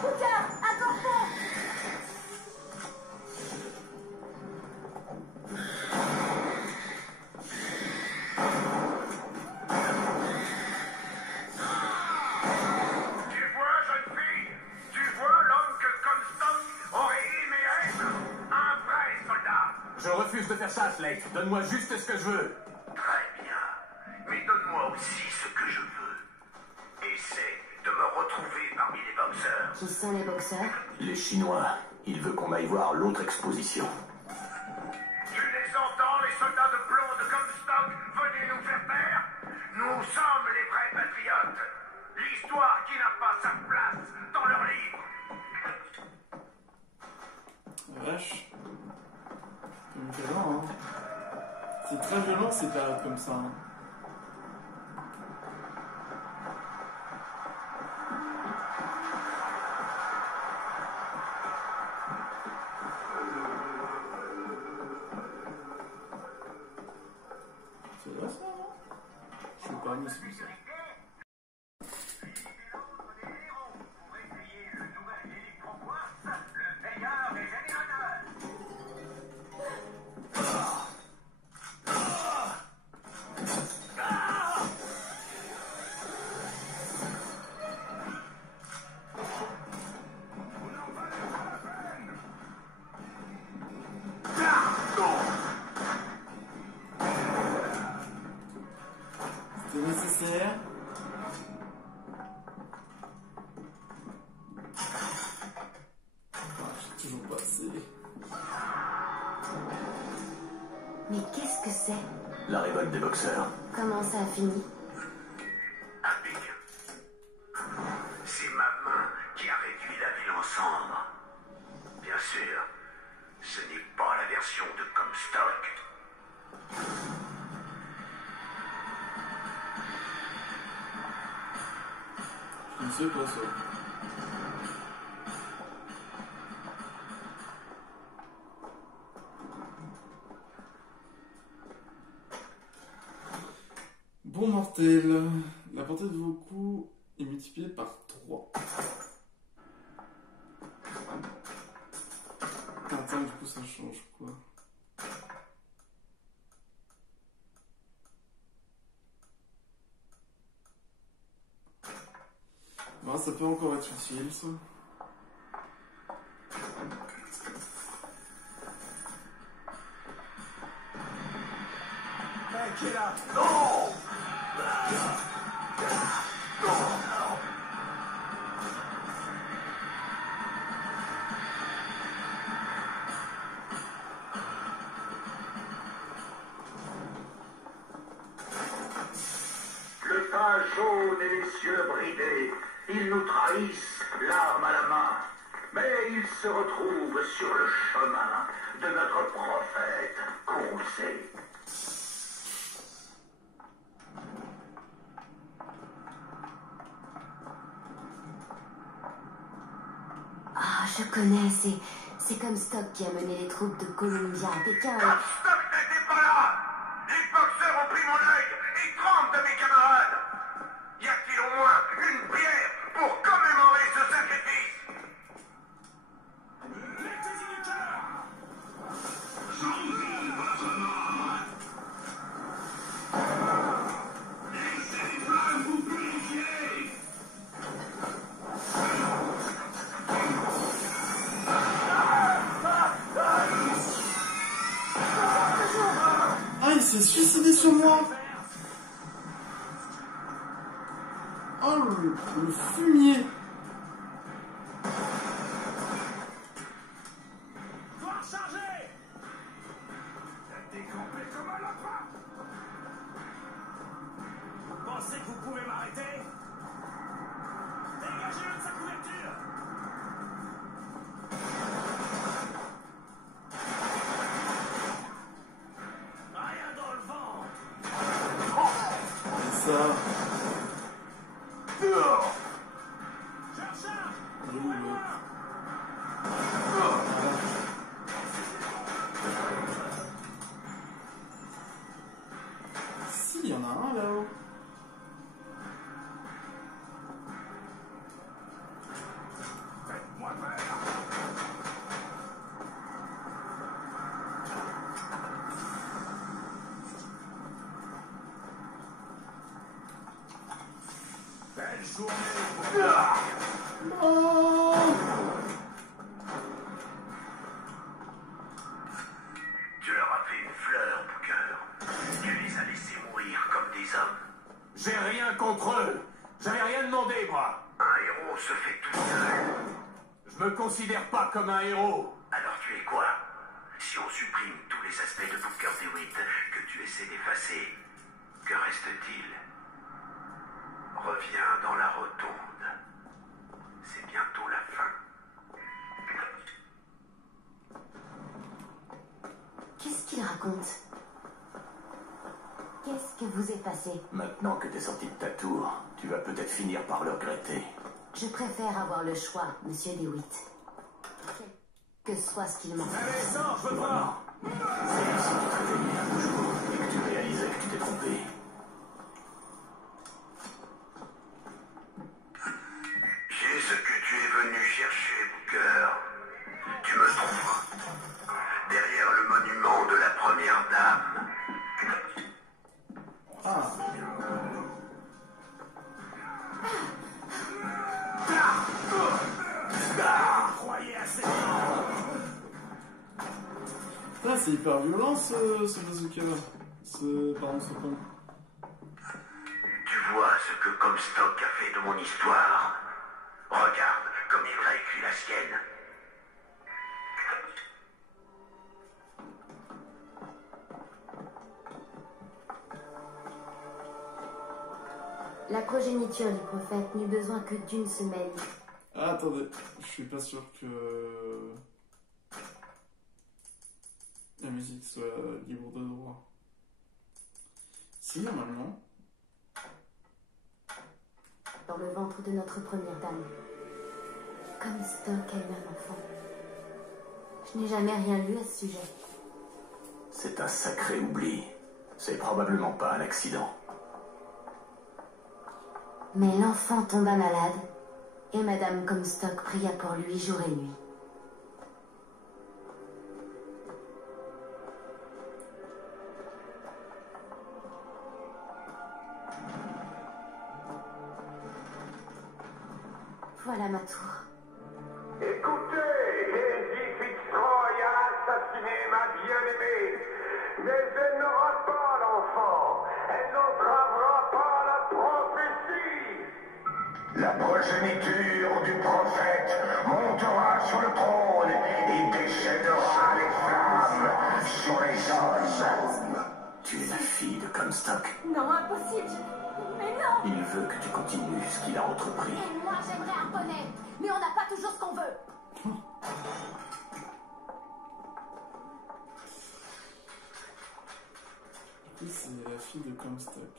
Booker, attention! Tu vois, jeune fille, tu vois l'homme que Comstock aurait aimé être. Un vrai soldat. Je refuse de faire ça, Slate. Donne-moi juste ce que je veux. Très bien. Mais donne-moi aussi ce que je veux. Essaie de me retrouver parmi les boxeurs. Qui sont les boxeurs? Les Chinois, il veut qu'on aille voir l'autre exposition. Tu les entends, les soldats de plomb de Comstock? Venez nous faire taire. Nous sommes les vrais patriotes. L'histoire qui n'a pas sa place dans leurs livres. La vache. C'est violent, hein. C'est très violent ces périodes comme ça. Hein. C'est vrai ça, non? Je sais pas, mais c'est bizarre. C'est nécessaire. J'ai toujours pas assez. Mais qu'est-ce que c'est? La révolte des boxeurs. Comment ça a fini? Un pic. C'est ma main qui a réduit la ville en cendres. Bien sûr, ce n'est pas la version de Comstock. Je ne sais pas ça. Bon mortel, la portée de vos coups est multipliée par 3. Attends, du coup ça change quoi? Ah, ça peut encore être utile ça. Hey, qui est là? Non! Le pain jaune et les cieux bridés, ils nous trahissent, l'arme à la main. Mais ils se retrouvent sur le chemin de notre prophète courroucé. Je connais, c'est comme Stock qui a mené les troupes de Columbia à Pékin. Stock n'était pas là! Les boxeurs ont pris mon œil et 30 de mes camarades! Y a-t-il au moins une pierre pour commémorer ce sacrifice? Ah, il s'est suicidé sur moi. Oh, le fumier. Pensez que vous pouvez m'arrêter? Dégagez-le de sa couverture! Rien dans le ventre! C'est ça. Je recharge! Si, il y en a un là-haut. Belle journée! Oh. Tu leur as fait une fleur, Booker. Tu les as laissés mourir comme des hommes. J'ai rien contre eux! J'avais rien demandé, moi! Un héros se fait tout seul. Je me considère pas comme un héros! Alors tu es quoi? Si on supprime tous les aspects de Booker DeWitt que tu essaies d'effacer, que reste-t-il? Reviens dans la rotonde. C'est bientôt la fin. Qu'est-ce qu'il raconte? Qu'est-ce que vous effacez? Maintenant que t'es sorti de ta tour, tu vas peut-être finir par le regretter. Je préfère avoir le choix, monsieur DeWitt. Que soit ce qu'il m'en fait. Allez, sors, je veux voir! C'est comme si tu te réveillais un jour et que tu réalisais que tu t'es trompé. J'ai ce que tu es venu chercher, Booker. Tu me trouveras derrière le monument de la première dame. Ah. Croyez assez! Là, c'est hyper violent ce bazooka. Pardon, ce pompe. Tu vois ce que Comstock a fait de mon histoire. Regarde comme il réécrit la sienne. La progéniture du prophète n'eut besoin que d'une semaine. Ah, attendez, je suis pas sûr que la musique soit libre de droit. Si, normalement. Dans le ventre de notre première dame. Comme Stock a eu un enfant. Je n'ai jamais rien lu à ce sujet. C'est un sacré oubli. C'est probablement pas un accident. Mais l'enfant tomba malade, et Madame Comstock pria pour lui jour et nuit. Voilà ma tour. Écoutez, Lady Fitzroy a assassiné ma bien-aimée, mais elle n'aura pas l'enfant. Elle n'entravera pas la prophétie. La progéniture du prophète montera sur le trône et déchaînera les flammes sur les hommes. Tu es la fille de Comstock. Non, impossible. Mais non. Il veut que tu continues ce qu'il a entrepris. Et moi, j'aimerais un poney. Mais on n'a pas toujours ce qu'on veut. En plus, c'est la fille de Comstock.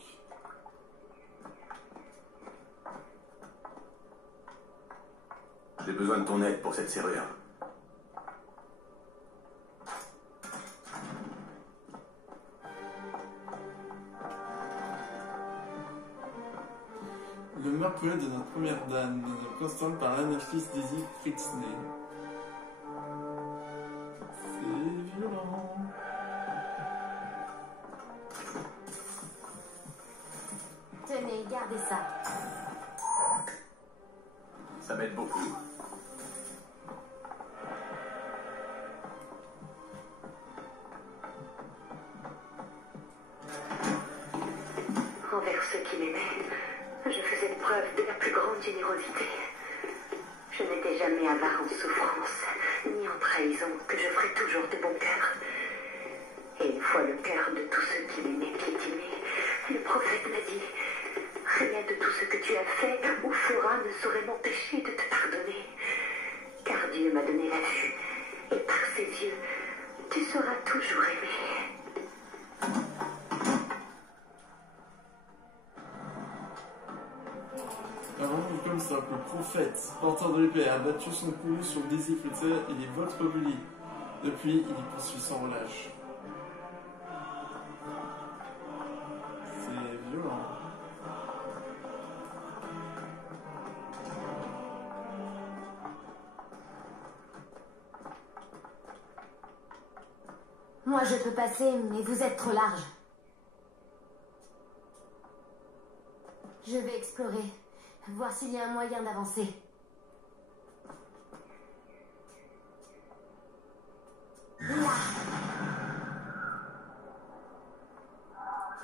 J'ai besoin de ton aide pour cette serrure. Le meurtrier de notre première dame, constante par l'anarchiste Daisy Frixney. C'est violent. Tenez, gardez ça. Ça m'aide beaucoup. Envers ceux qui m'aimaient, je faisais preuve de la plus grande générosité. Je n'étais jamais avare en souffrance, ni en trahison, que je ferais toujours de bon cœur. Et une fois le cœur de tous ceux qui m'aimaient piétiné, le prophète m'a dit: rien de tout ce que tu as fait ou feras ne saurait m'empêcher de te pardonner. Car Dieu m'a donné la vue, et par ses yeux, tu seras toujours aimé. Avant comme ça, le prophète, porteur de l'épée, a battu son cou sur Daisy Frixney et les votes rebulis. Depuis, il y poursuit sans relâche. C'est violent. Moi, je peux passer, mais vous êtes trop large. Je vais explorer, voir s'il y a un moyen d'avancer. Là,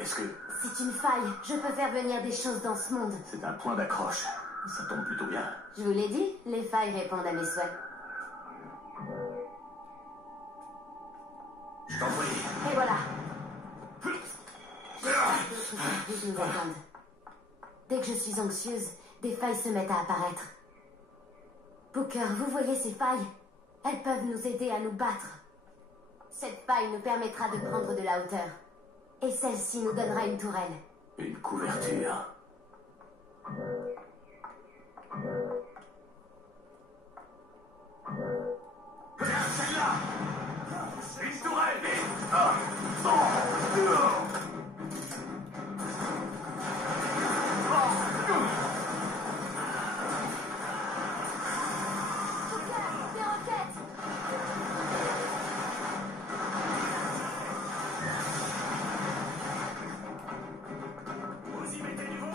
Est-ce que c'est une faille. Je peux faire venir des choses dans ce monde. c'est un point d'accroche? Ça tombe plutôt bien. Je vous l'ai dit, les failles répondent à mes souhaits. Je t'en prie. Et voilà. D'autres surprises nous attendent. Dès que je suis anxieuse, des failles se mettent à apparaître. Booker, vous voyez ces failles? Elles peuvent nous aider à nous battre. Cette faille nous permettra de prendre de la hauteur. Et celle-ci nous donnera une tourelle. Une couverture. Regarde celle-là! Une tourelle, vite! Des roquettes! Vous y mettez du vôtre?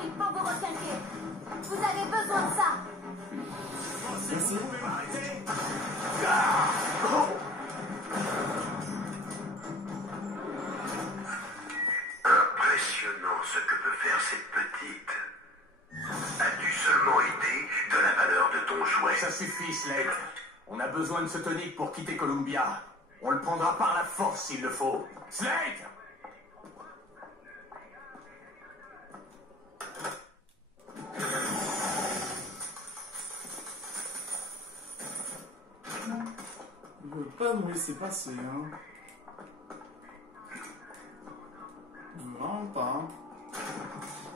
Il faut vous requinquer. Vous avez besoin de ça. Merci. Vous pouvez m'arrêter? Impressionnant ce que peut faire cette petite. As-tu seulement idée de la valeur de ton jouet? Ça suffit, Slade. On a besoin de ce tonique pour quitter Columbia. On le prendra par la force s'il le faut. Slade! Il veut pas nous laisser passer, hein. Vraiment pas, hein.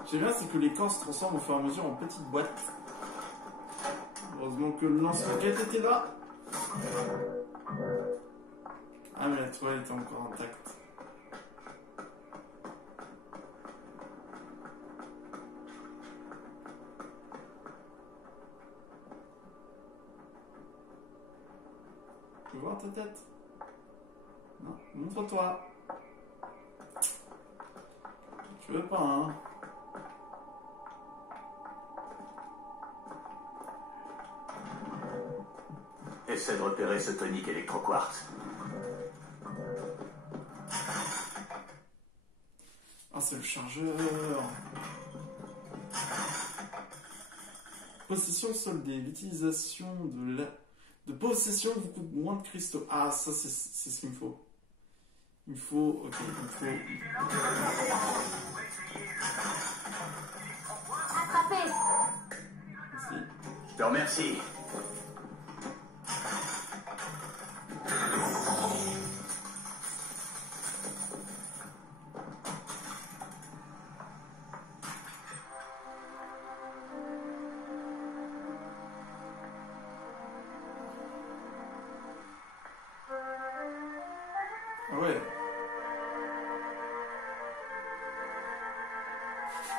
Ce qui est bien, c'est que les corps se transforment au fur et à mesure en petites boîtes. Heureusement que le lance-roquette était là. Ah, mais la toile était encore intacte. Tu veux voir ta tête? Non, montre-toi. Tu veux pas, hein? Essaie de repérer ce tonique électroquartz. Ah, c'est le chargeur. Possession soldée. L'utilisation de possession vous coûte moins de cristaux. Ah, ça, c'est ce qu'il me faut. Il me faut... Ok, il me faut... Attrapez! Merci. Je te remercie. Ah ouais.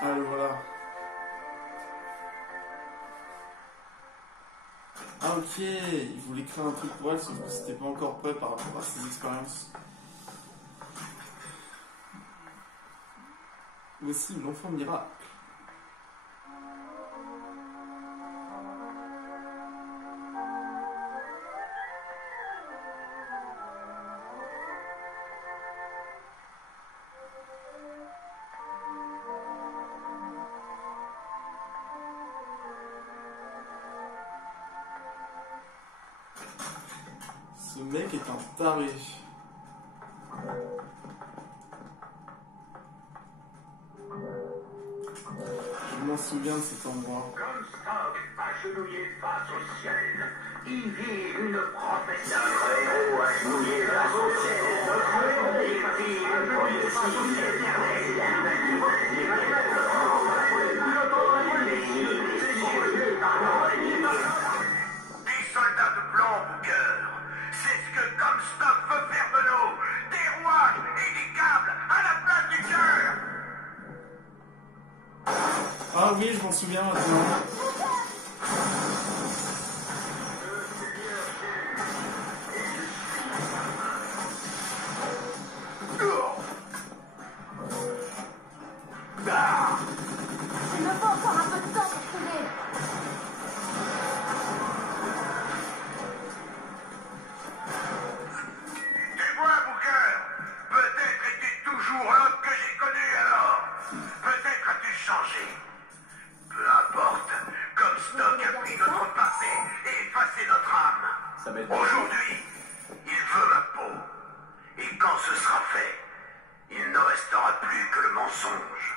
Ah, le voilà. Ah ok, il voulait créer un truc pour elle, sauf que c'était pas encore prêt par rapport à ses expériences. Voici l'enfant miracle. Ce mec est un taré. Je m'en souviens de cet endroit. Comstock, agenouillé face au ciel, il vit une prophétie. Notre héros agenouillé face au ciel, il vit une prophétie des soldats de blanc, Booker. C'est ce que Comstock veut faire de nous. Des rouages et des câbles à la place du cœur. Ah oui, je m'en souviens maintenant. Il me faut encore un peu de temps pour trouver. Tu vois, Booker, peut-être es-tu toujours l'homme que j'ai connu alors. Peut-être as-tu changé. Peu importe, Comstock a pris notre passé et effacé notre âme. Ça m'aide. Aujourd'hui, il veut ma peau. Et quand ce sera fait, il ne restera plus que le mensonge.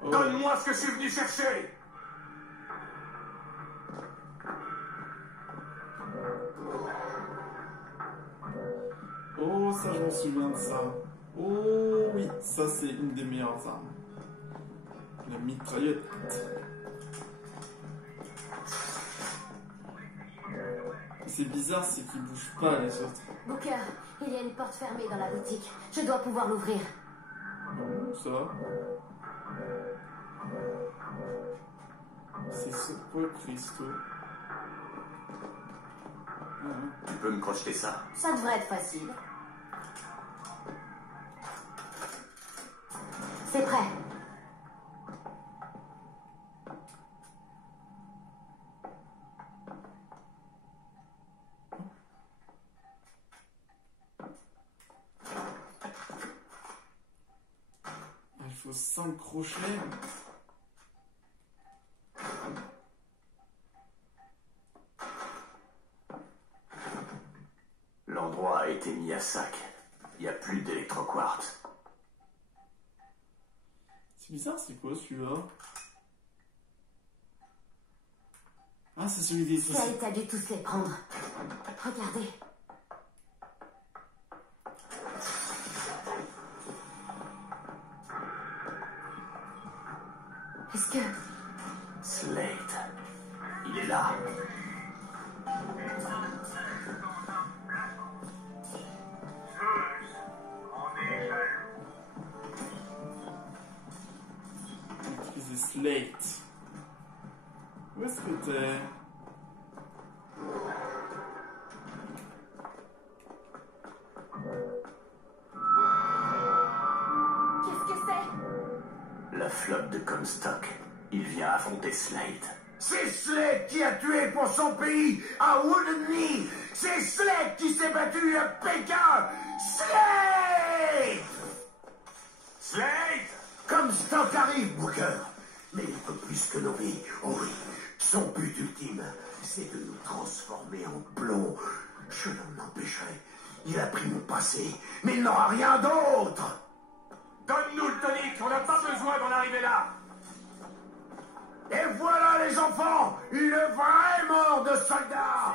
Oh. Donne-moi ce que je suis venu chercher. Oh, ça, je m'en souviens de ça. Oh oui, ça, c'est une des meilleures armes. La mitraillette. C'est bizarre, c'est qu'ils bougent pas, les autres. Booker, il y a une porte fermée dans la boutique. Je dois pouvoir l'ouvrir. Non, ça va. C'est ce quoi, Christo? Tu peux me crocheter ça? Ça devrait être facile. C'est prêt. Il faut 5 crochets. L'endroit a été mis à sac. Il n'y a plus d'électroquartz. C'est bizarre, c'est quoi celui-là? Ah, c'est celui des saucisses. Slate a dû tous les prendre. Regardez. Est-ce que... Slate. Il est là. Utiliser Slate. Où est-ce que t'es? Qu'est-ce que c'est? La flotte de Comstock. Il vient affronter Slate. C'est Slate qui a tué pour son pays à Wounded Knee. C'est Slate qui s'est battu à Pékin. Slate! Slate! Comstock arrive, Booker. Mais il peut plus que nos vies. Oh oui, son but ultime, c'est de nous transformer en plomb. Je l'en empêcherai. Il a pris mon passé, mais il n'aura rien d'autre. Donne-nous le tonic, on n'a pas besoin d'en arriver là. Et voilà les enfants, le vrai mort de soldat.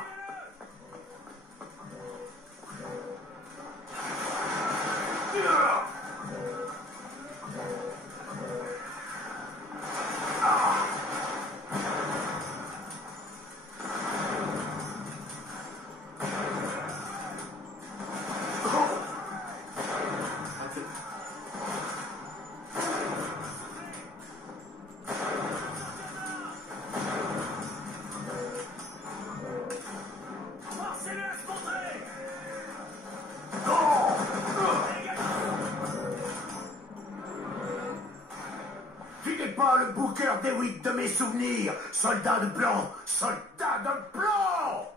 Le Booker DeWitt de mes souvenirs, soldat de blanc, soldat de blanc.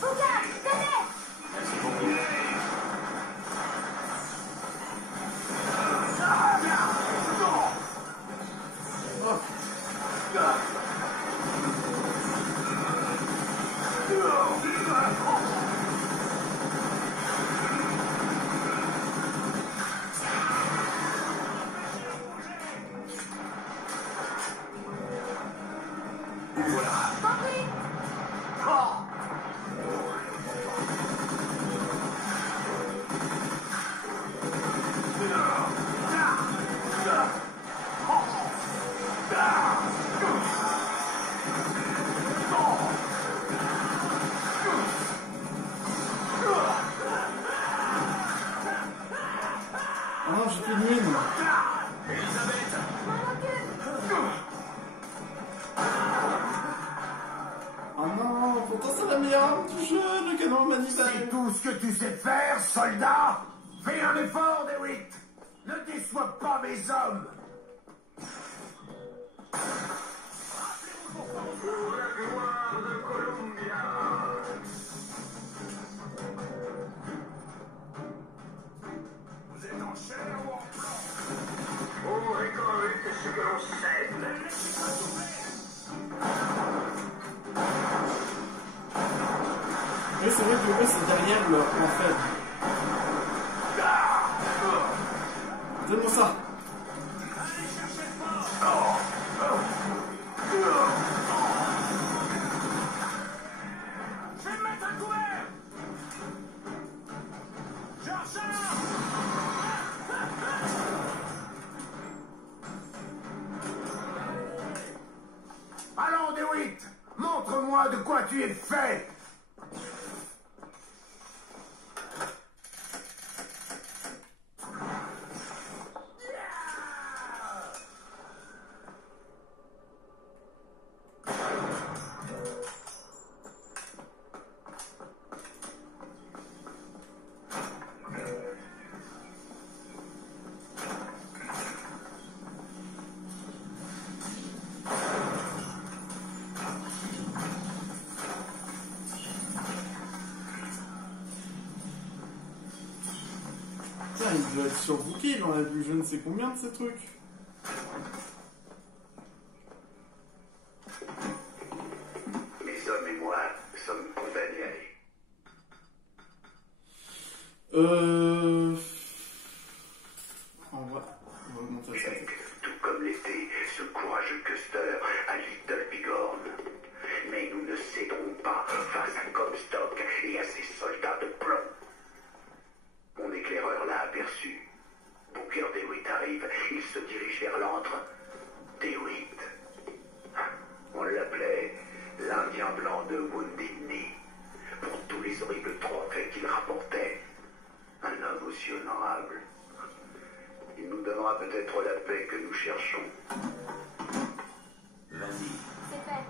Booker, tenez! Non, j'ai plus de mine. Oh non, pourtant c'est la meilleure arme du jeu, le canon manivelle. C'est tout ce que tu sais faire, soldat. Fais un effort, DeWitt. Ne déçois pas mes hommes. Pour la gloire de Columbia. Vous êtes en chair ou en blanc? On récolte ce que l'on sème. Oui, c'est vrai que eux, c'est derrière leur point faible. Donne-moi ça. Je vais me mettre à couvert. Je recharge. Allons, DeWitt, montre-moi de quoi tu es fait. Putain, il doit être surbooké, il en a vu je ne sais combien de ces trucs. Mes hommes et moi sommes condamnés à aller. On va augmenter ça. Tout comme l'était ce courageux Custer à Little Bighorn. Mais nous ne céderons pas face à Comstock et à ses soldats de plomb. Mon éclaireur l'a aperçu. Booker DeWitt arrive. Il se dirige vers l'antre. DeWitt. On l'appelait l'Indien blanc de Wounded Knee. Pour tous les horribles trophées qu'il rapportait. Un homme aussi honorable. Il nous donnera peut-être la paix que nous cherchons. Vas-y. C'est fait.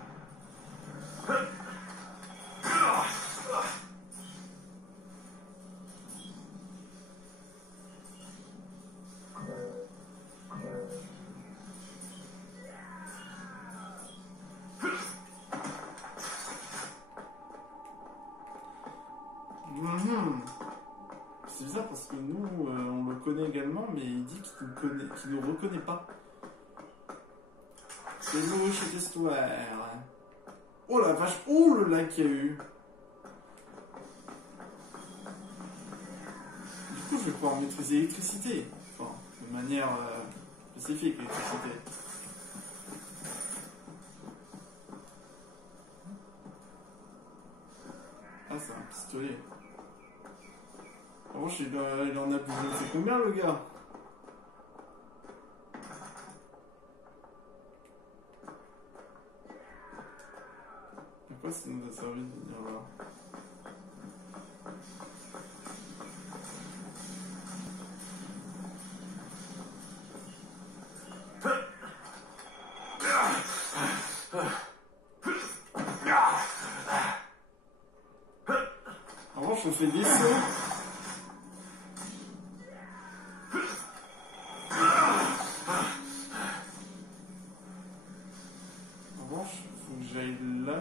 c'est bizarre parce que nous, on le connaît également, mais il dit qu'il nous reconnaît pas. C'est louche cette histoire. Oh la vache, oh le lac qu'il y a eu. Du coup, je vais pouvoir maîtriser l'électricité. Enfin, de manière spécifique, l'électricité. Ah, c'est un pistolet. En revanche, il en a besoin. C'est combien le gars? À quoi ça nous a servi de venir là? En revanche, on fait des sauts.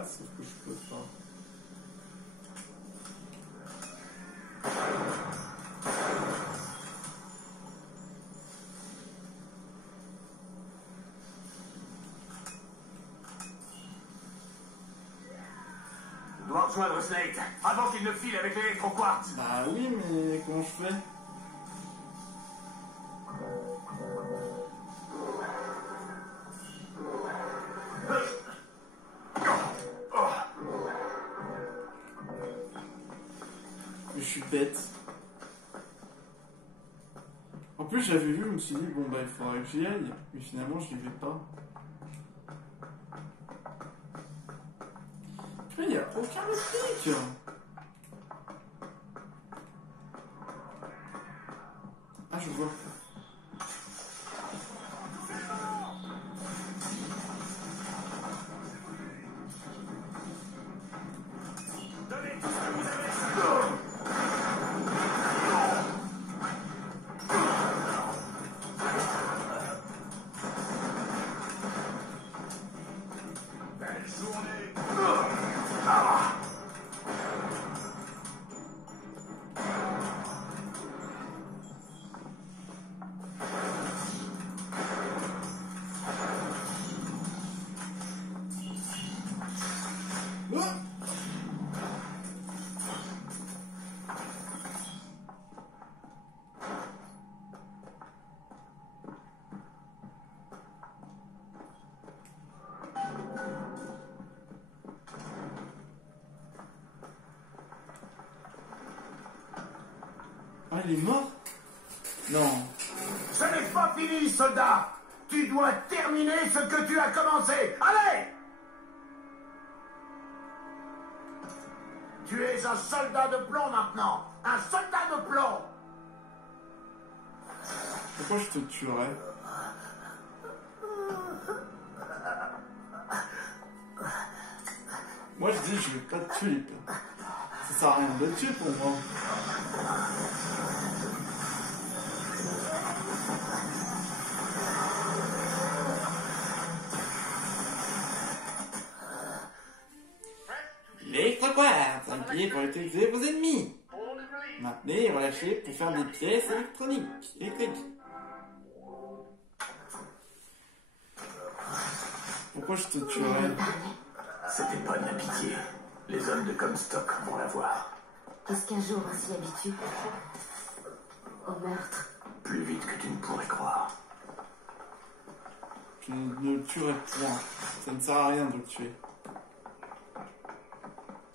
Sauf que je peux pas. Je dois rejoindre Slate avant qu'il ne file avec l'électroquartz. Bah oui, mais comment je fais? Bête. En plus, j'avais vu, je me suis dit, bon bah il faudrait que j'y aille, mais finalement je n'y vais pas. Il n'y a aucun réplique. Ah, je vois. Ah, il est mort? Non. Ce n'est pas fini, soldat. Tu dois terminer ce que tu as commencé. Allez! Tu es un soldat de plomb maintenant. Un soldat de plomb. Pourquoi je te tuerais? Moi je dis je vais pas te tuer. Ça sert à rien de te tuer pour moi. L'électroquartz, un pied pour utiliser vos ennemis. Maintenez et relâchez pour faire des pièces électriques. Pourquoi je te tuerais? C'était pas de la pitié. Les hommes de Comstock vont la voir. Est-ce qu'un jour on s'y habitue au meurtre? Plus vite que tu ne pourrais croire. Je ne le tuerai point. Ça ne sert à rien de le tuer.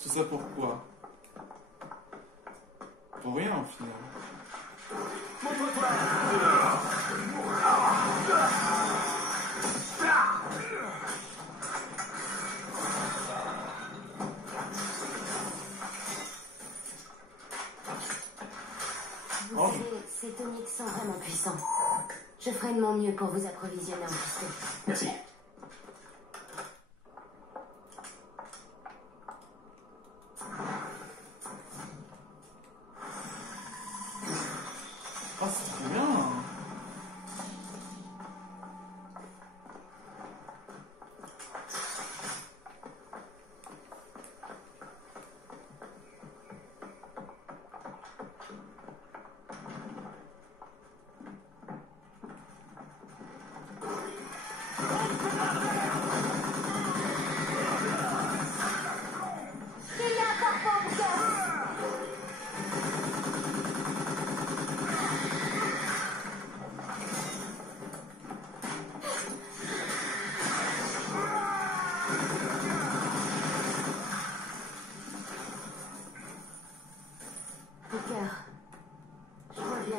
Tout ça pourquoi? Pour rien au final. Montre-toi. Vous savez, ces toniques sont vraiment puissants. Je ferai de mon mieux pour vous approvisionner en pistolet. Merci. Oh, c'est trop bien.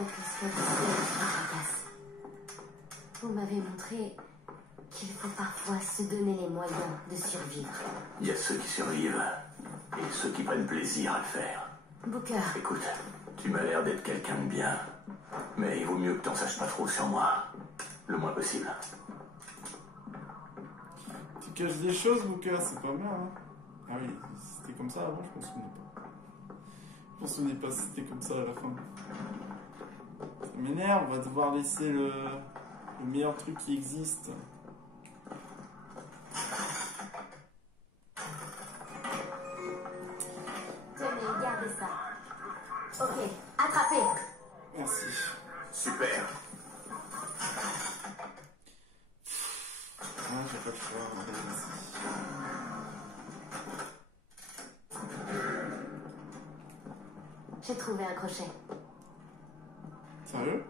que ce que vous fracasse. Vous m'avez montré qu'il faut parfois se donner les moyens de survivre. Il y a ceux qui survivent et ceux qui prennent plaisir à le faire. Booker, Écoute, tu m'as l'air d'être quelqu'un de bien, mais il vaut mieux que t'en saches pas trop sur moi. Le moins possible. Tu caches des choses, Booker, c'est pas mal, hein. Ah oui, c'était comme ça avant, je m'en souvenais pas. Je m'en souvenais pas si c'était comme ça à la fin. Ça m'énerve, on va devoir laisser le meilleur truc qui existe. tenez, gardez ça. Ok, attrapez. Merci. Super. Ah, j'ai pas le choix, allez, vas-y. J'ai trouvé un crochet. Sérieux?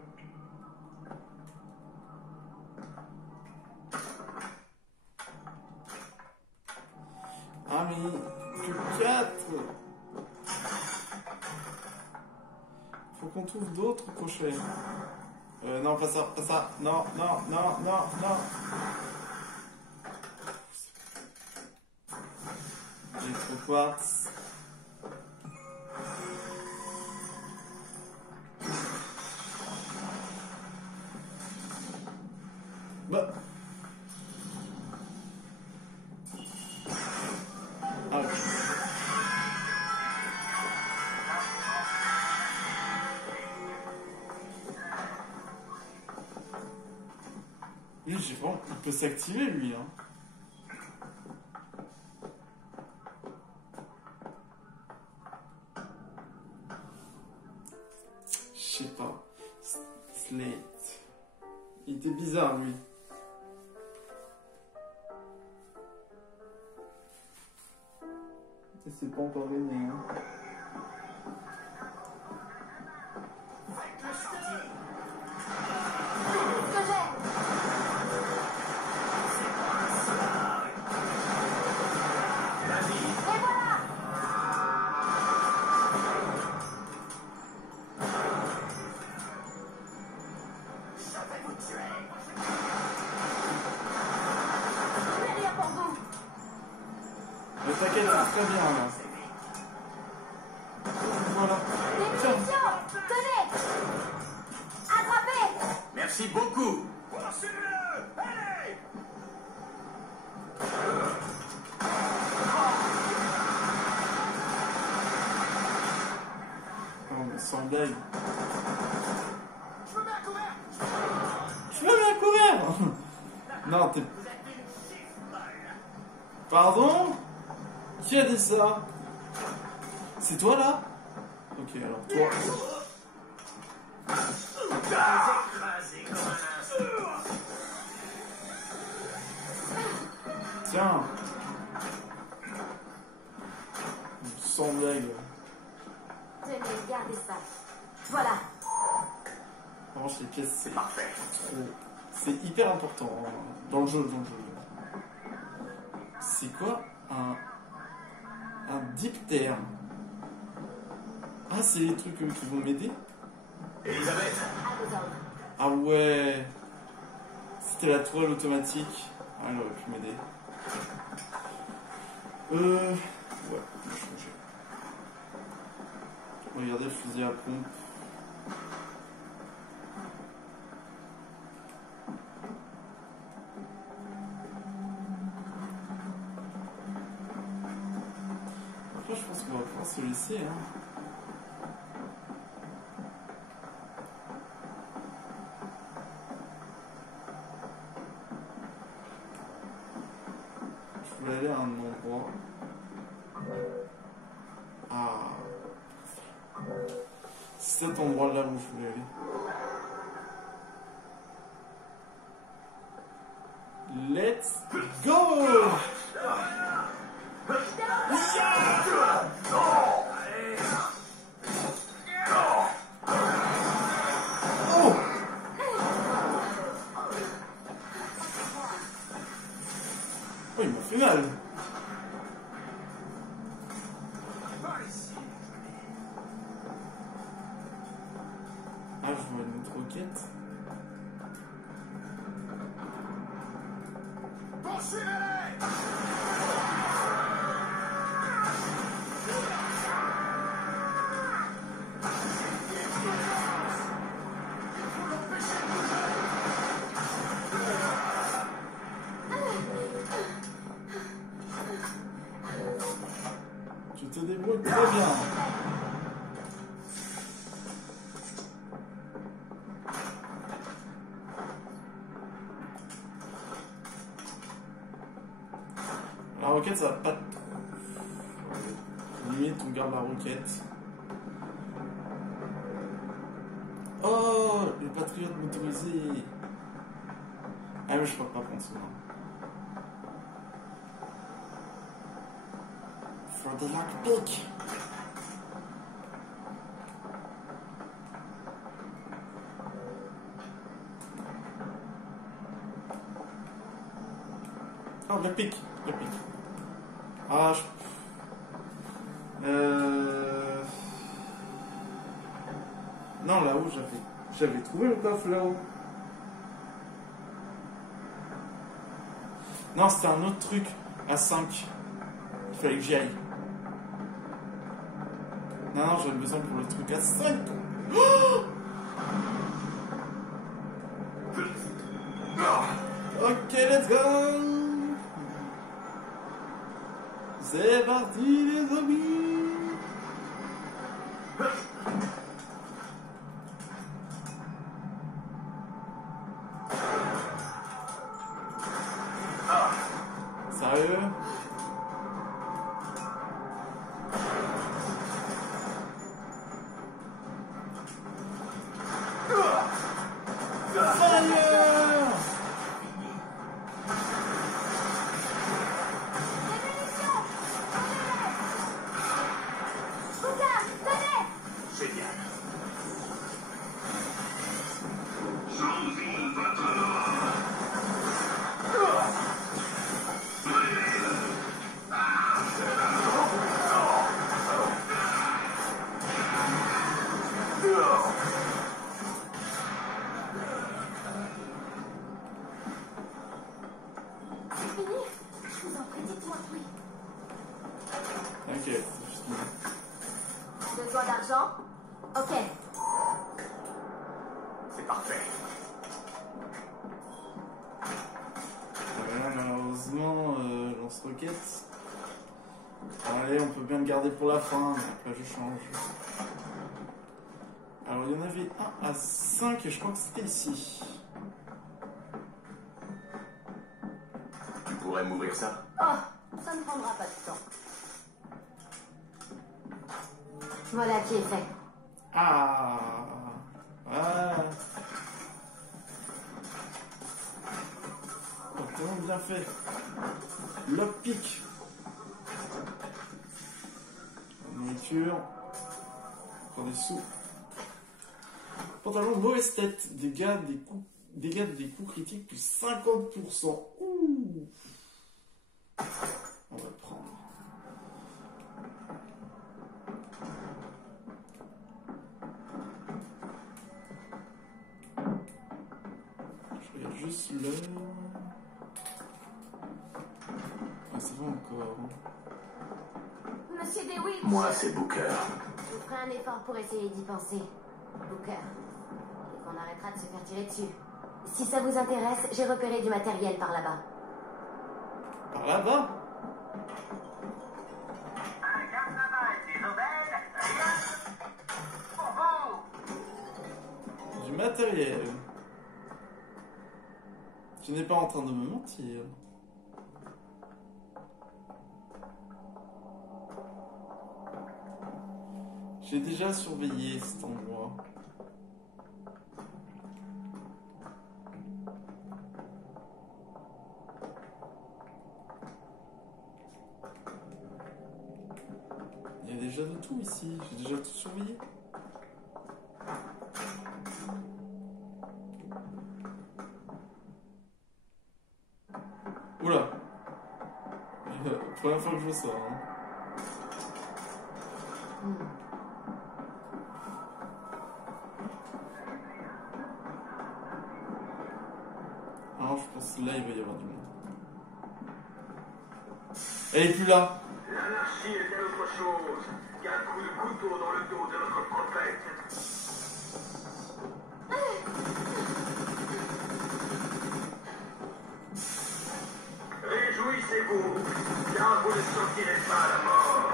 Ah mais que 4. Faut qu'on trouve d'autres crochets. Non, pas ça, pas ça. Non, non, non, non, non. J'ai trop de quartz. Bah. Ah, ok. Lui, j'ai pas... Il peut s'activer, lui, hein. Je sais pas. Slate. Il était bizarre, lui. C'est pas encore gagné, hein. Ce que j'ai. Et voilà. Derrière pour vous. Mais t'inquiète, c'est très bien, là. Voilà. Des Tiens. munitions. Tenez. Attrapez. Merci beaucoup. Poursuivez-le! Allez! Oh, mais sans blague. Je me mets à couvert! Tu vas bien courir. Non, t'es... Pardon? Qui a dit ça? C'est toi, là? Ok, alors toi... Écrasé comme un instant. Tiens. Sans blague. Tenez, gardez ça. Voilà. En revanche, les pièces, c'est Parfait. trop... C'est hyper important, hein, dans le jeu, C'est quoi un diptère? Ah, c'est les trucs qui vont m'aider? Elisabeth, À vos ordres. Ah ouais. C'était la toile automatique. Ah, elle aurait pu m'aider. Ouais, je vais changer. Regardez le fusil à pompe. Après, je pense qu'on va pouvoir se laisser, hein. Je voulais aller à un endroit. Ah. C'est cet endroit-là où je voulais aller. Let's go! Oh! Oh, il m'a fait mal. Ah, je vois une autre roquette. Poursuivez-les! Tu te débrouilles très bien. La roquette, ça va pas. Limite, on garde la roquette. Oh, les patriotes motorisés. Ah, mais je peux pas prendre ça. For the lockpick. Oh, le pic. Ah, non, là-haut, j'avais trouvé le coffre là-haut. Non, c'était un autre truc à 5. Il fallait que j'y aille. Non, j'avais besoin pour le truc à 5. Oh, ok, let's go. C'est parti, les amis. Sérieux? Besoin d'argent? Ok. C'est parfait. Malheureusement, lance-roquette. Allez, on peut bien le garder pour la fin, mais après je change. Alors il y en avait un à 5 et je crois que c'était ici. Tu pourrais m'ouvrir ça? Oh, ça ne prendra pas de temps. Voilà qui est fait. Ah, voilà. Oh, tellement bien fait. Lockpick. Nourriture. Pour des sous. Pantalon mauvaise tête. Dégâts des coups critiques plus 50%. Ouh. On va prendre. Je regarde juste l'heure. Ah, ça va encore. Monsieur Dewey. Moi, c'est Booker. Je vous ferai un effort pour essayer d'y penser. Booker. Et qu'on arrêtera de se faire tirer dessus. Si ça vous intéresse, j'ai repéré du matériel par là-bas. Par là-bas? Un carnaval des aubaines, rien pour vous. Du matériel. Tu n'es pas en train de me mentir. J'ai déjà surveillé cet endroit. Il y a déjà de tout ici. J'ai déjà tout surveillé. Oula. Première fois que je vois ça. Hein. pense que là il va y avoir du monde. Elle est plus là. L'anarchie est autre chose qu'un coup de couteau dans le dos de notre prophète. Réjouissez-vous, car vous ne sortirez pas à la mort.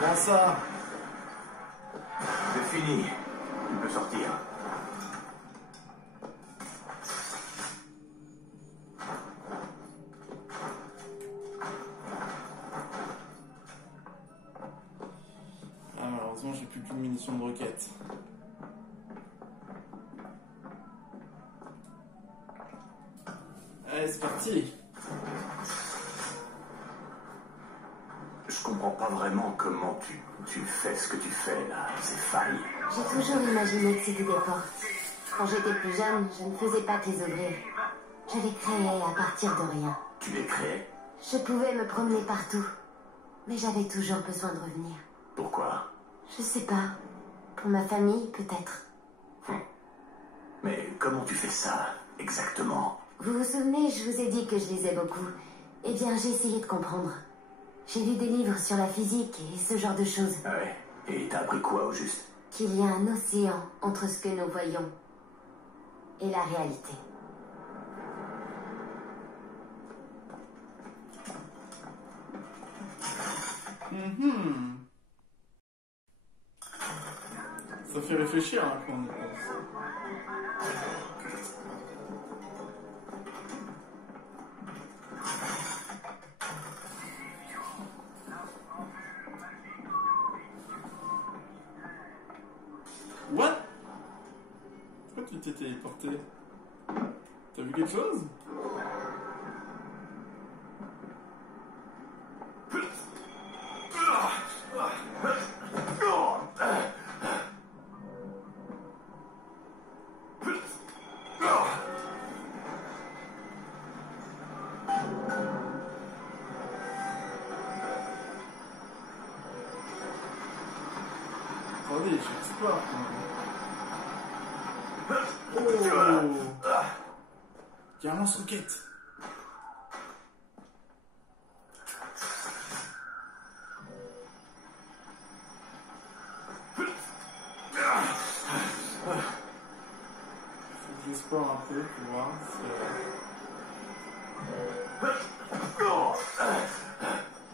Bon ça. C'est fini. Tu peux sortir. Ah, malheureusement, j'ai plus qu'une munition de roquette. Allez, c'est parti. Je comprends pas vraiment comment tu fais ce que tu fais là, ces failles. J'ai toujours imaginé que c'était des portes. Quand j'étais plus jeune, je ne faisais pas que les ouvrir. Je les créais à partir de rien. Tu les créais? Je pouvais me promener partout. Mais j'avais toujours besoin de revenir. Pourquoi? Je sais pas. Pour ma famille, peut-être. Mais comment tu fais ça, exactement? Vous vous souvenez, je vous ai dit que je lisais beaucoup. Eh bien, j'ai essayé de comprendre. J'ai lu des livres sur la physique et ce genre de choses. Ah ouais? Et t'as appris quoi au juste? Qu'il y a un océan entre ce que nous voyons et la réalité. Ça fait réfléchir hein, quand on y pense. What? Pourquoi tu t'es téléporté? T'as vu quelque chose? Attendez, j'explore. Oh! Il y a un lance-roquette. Faut que j'explore un peu pour voir si...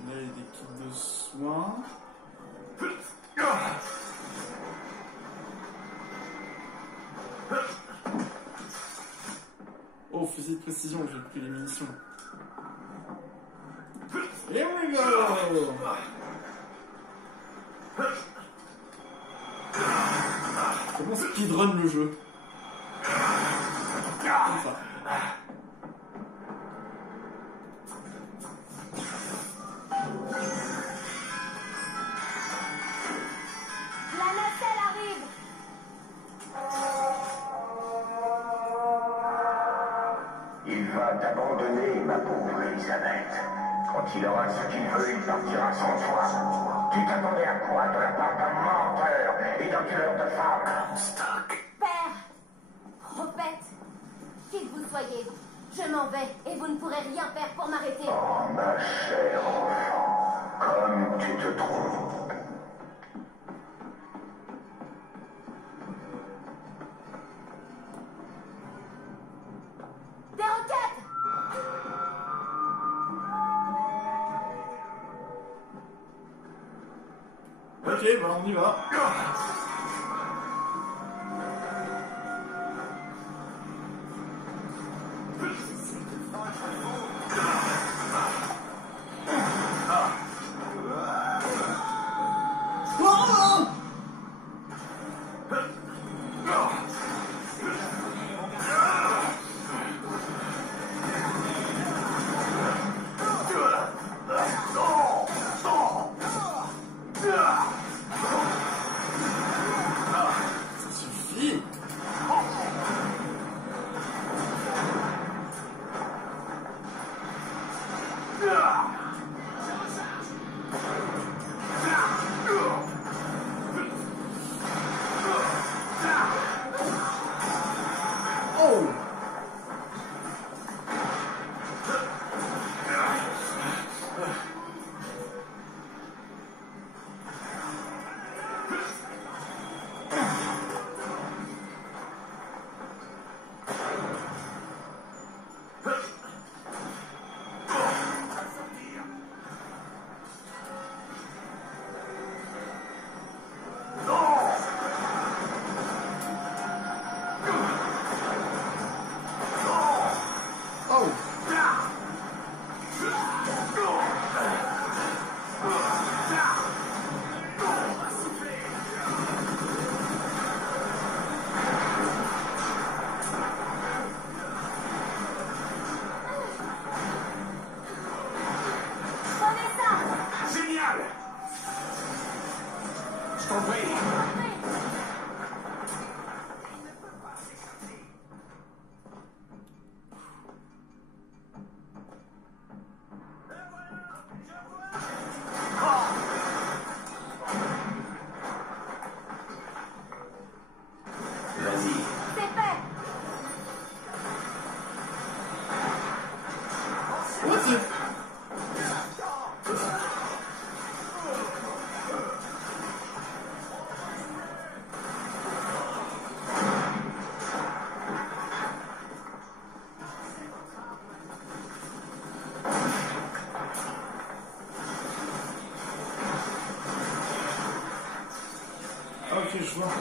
Là, il y a des kits de soins. Oh, fusil de précision, j'ai pris les munitions. Here we go! Comment speedrun le jeu? Comme ça. La nacelle arrive! Il va t'abandonner, ma pauvre Elisabeth. Quand il aura ce qu'il veut, il partira sans toi. Tu t'attendais à quoi de la part d'un menteur et d'un tueur de femmes? Stock. Père! Prophète! Qui que vous soyez, je m'en vais et vous ne pourrez rien faire pour m'arrêter. Oh, ma chère enfant, comme tu te trouves. Des roquettes! Ok, bah on y va. Ça suffit. t'en prie. Vas-y. C'est fait. Vas-y. Ok, je vois.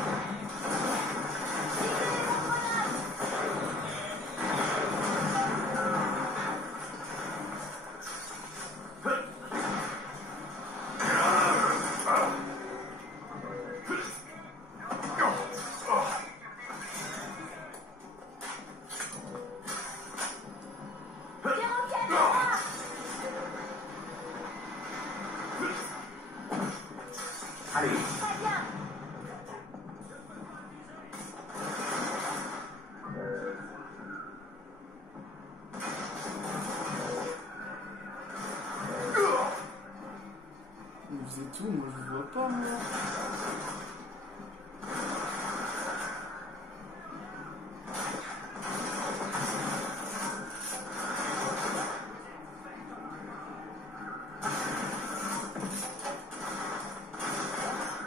Allez. Très bien. Vous êtes où? Moi je vois pas moi.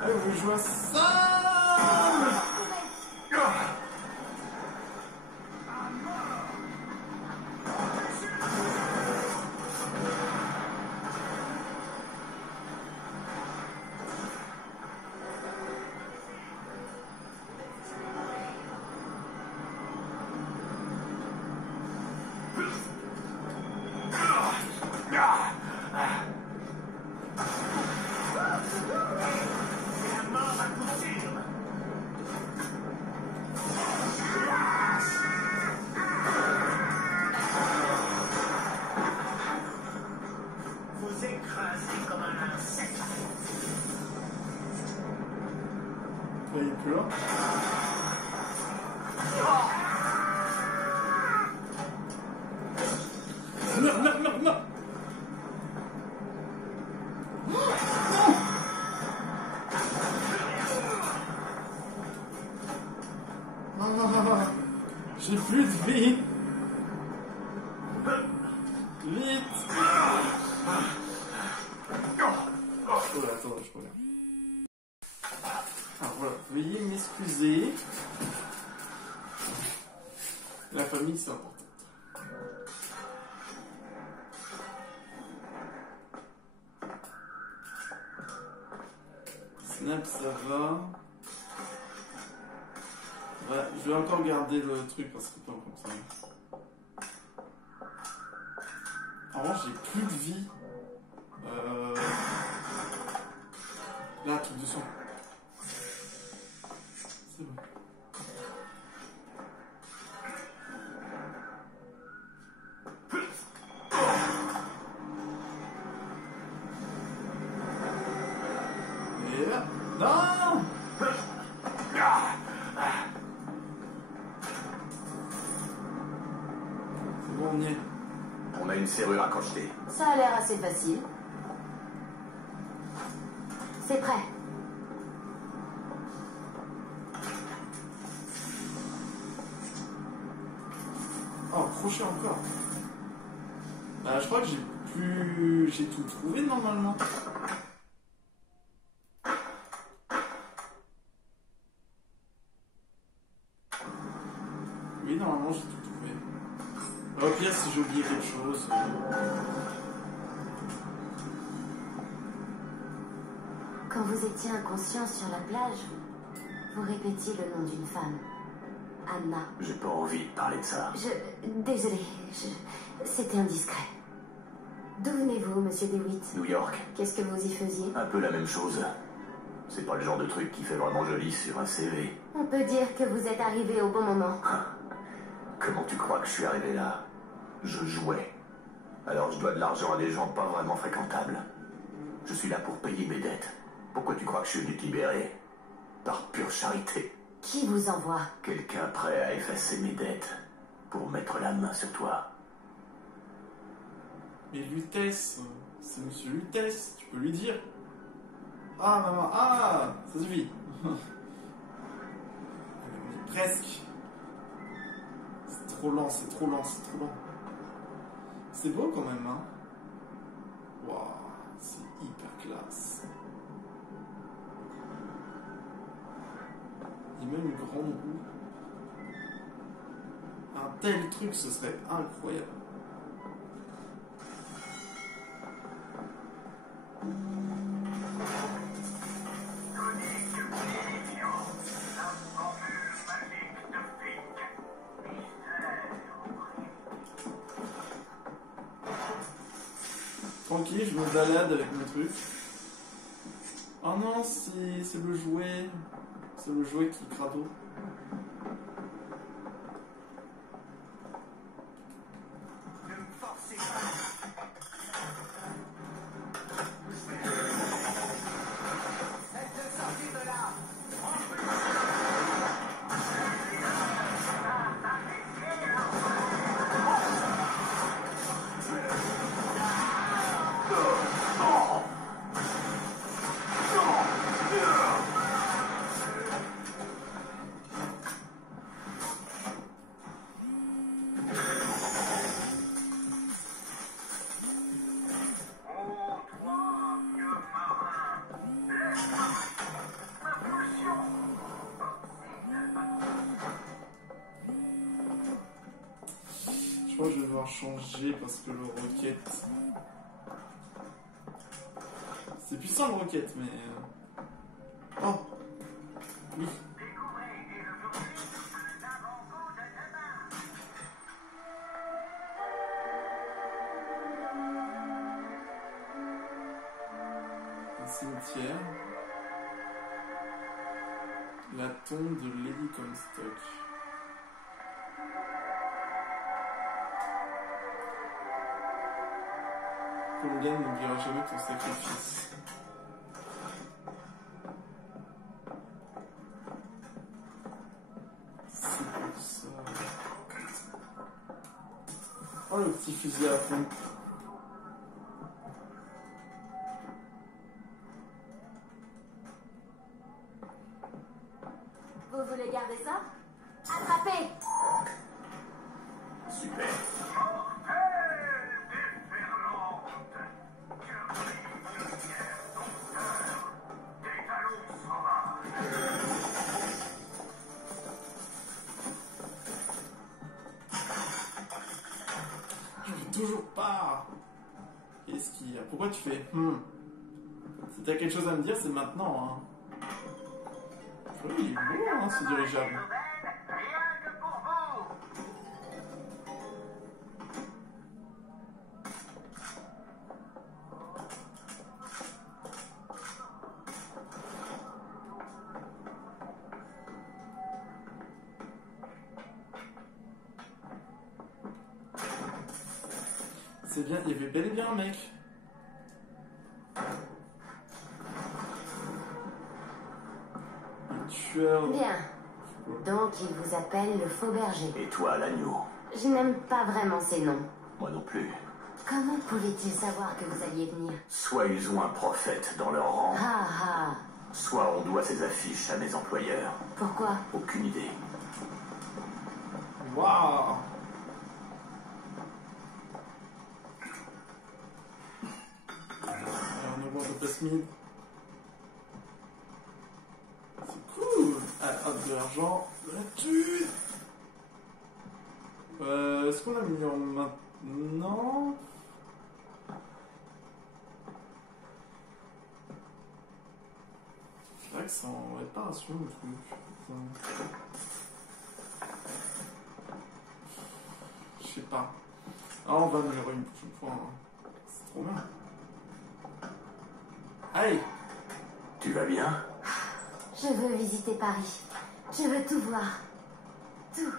Ah, vous jouez à ça? Vous écrasez comme un insecte. Il est plus là. Merde, merde, merde, merde. Ah, j'ai plus de vie. Vite. Oh là, attends, je reviens. Alors voilà, veuillez m'excuser. La famille, c'est important. Snap, ça va. Ouais, je vais encore garder le truc parce que pas comme ça. En revanche, j'ai plus de vie. Là, tout doucement. C'est bon. Et là. Non! C'est bon, on y est. On a une serrure à crocheter. Ça a l'air assez facile. C'est prêt. Oh, crochet encore. Je crois que j'ai tout trouvé normalement. Oui, normalement j'ai tout trouvé. Au pire, si j'ai oublié quelque chose. Quand vous étiez inconscient sur la plage, vous répétiez le nom d'une femme. Anna. J'ai pas envie de parler de ça. Désolée, c'était indiscret. D'où venez-vous, monsieur DeWitt? New York. Qu'est-ce que vous y faisiez? Un peu la même chose. C'est pas le genre de truc qui fait vraiment joli sur un CV. On peut dire que vous êtes arrivé au bon moment. Comment tu crois que je suis arrivé là? Je jouais. Alors je dois de l'argent à des gens pas vraiment fréquentables. Je suis là pour payer mes dettes. Pourquoi tu crois que je suis venu te libérer? Par pure charité. Qui vous envoie? Quelqu'un prêt à effacer mes dettes pour mettre la main sur toi. Mais Lutèce, c'est Monsieur Lutèce, tu peux lui dire. Ah maman, ah, ça suffit. On est presque. C'est trop lent, c'est trop lent, c'est trop lent. C'est beau quand même, hein. Waouh, c'est hyper classe. Il y a même une grande roue. Un tel truc, ce serait incroyable. Tranquille, je me balade avec mon truc. Oh non, c'est le jouet. C'est le jouet qui crado. Ne me forcez pas. Faites-le sortir de là. Je crois que je vais devoir changer parce que le roquette. C'est puissant le roquette, mais. Oh! Oui. Un cimetière. La tombe de Lady Comstock. Colombienne n'oubliera jamais ton sacrifice. C'est pour ça. Oh, le petit fusil à pompe. Vous voulez garder ça? Attrapez! Super. Toujours pas. Qu'est-ce qu'il y a? Pourquoi tu fais Si t'as quelque chose à me dire, c'est maintenant. Hein. Oui, il est beau, hein, ce dirigeable. C'est bien, il y avait bel et bien un mec. Un tueur. Bien. Donc il vous appelle le faux berger. Et toi, l'agneau? Je n'aime pas vraiment ces noms. Moi non plus. Comment pouvait-il savoir que vous alliez venir? Soit ils ont un prophète dans leur rang, Ah ah. soit on doit ces affiches à mes employeurs. Pourquoi? Aucune idée. Waouh. On augmente le plasmide. C'est cool. Ah, hop, de l'argent, de la thune. Est-ce qu'on l'a mis en maintenant? C'est vrai que c'est en réparation le truc. Je sais pas. Ah, on va améliorer une prochaine fois. Hein. C'est trop bien. Allez. Tu vas bien? Je veux visiter Paris. Je veux tout voir. Tout.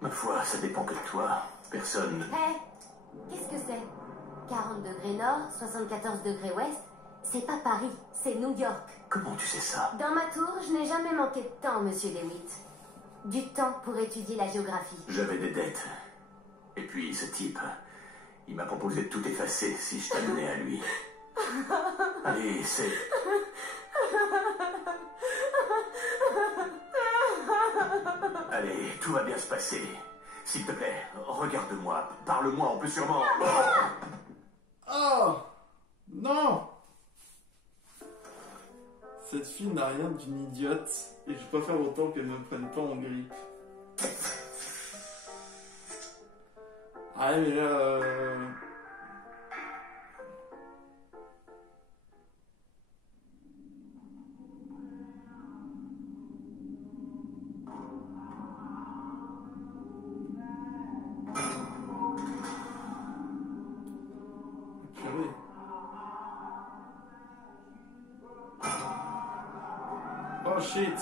Ma foi, ça dépend que de toi. Personne... Hé, qu'est-ce que c'est? 40 degrés nord, 74 degrés ouest. C'est pas Paris, c'est New York. Comment tu sais ça? Dans ma tour, je n'ai jamais manqué de temps, monsieur DeWitt. Du temps pour étudier la géographie. J'avais des dettes. Et puis, ce type, il m'a proposé de tout effacer si je t'amenais à lui. Allez, c'est... Allez, tout va bien se passer. S'il te plaît, regarde-moi, parle-moi, on peut sûrement... Oh non. Cette fille n'a rien d'une idiote et je préfère autant qu'elle ne me prenne pas en grippe. Ah mais là... Purée. Oh shit.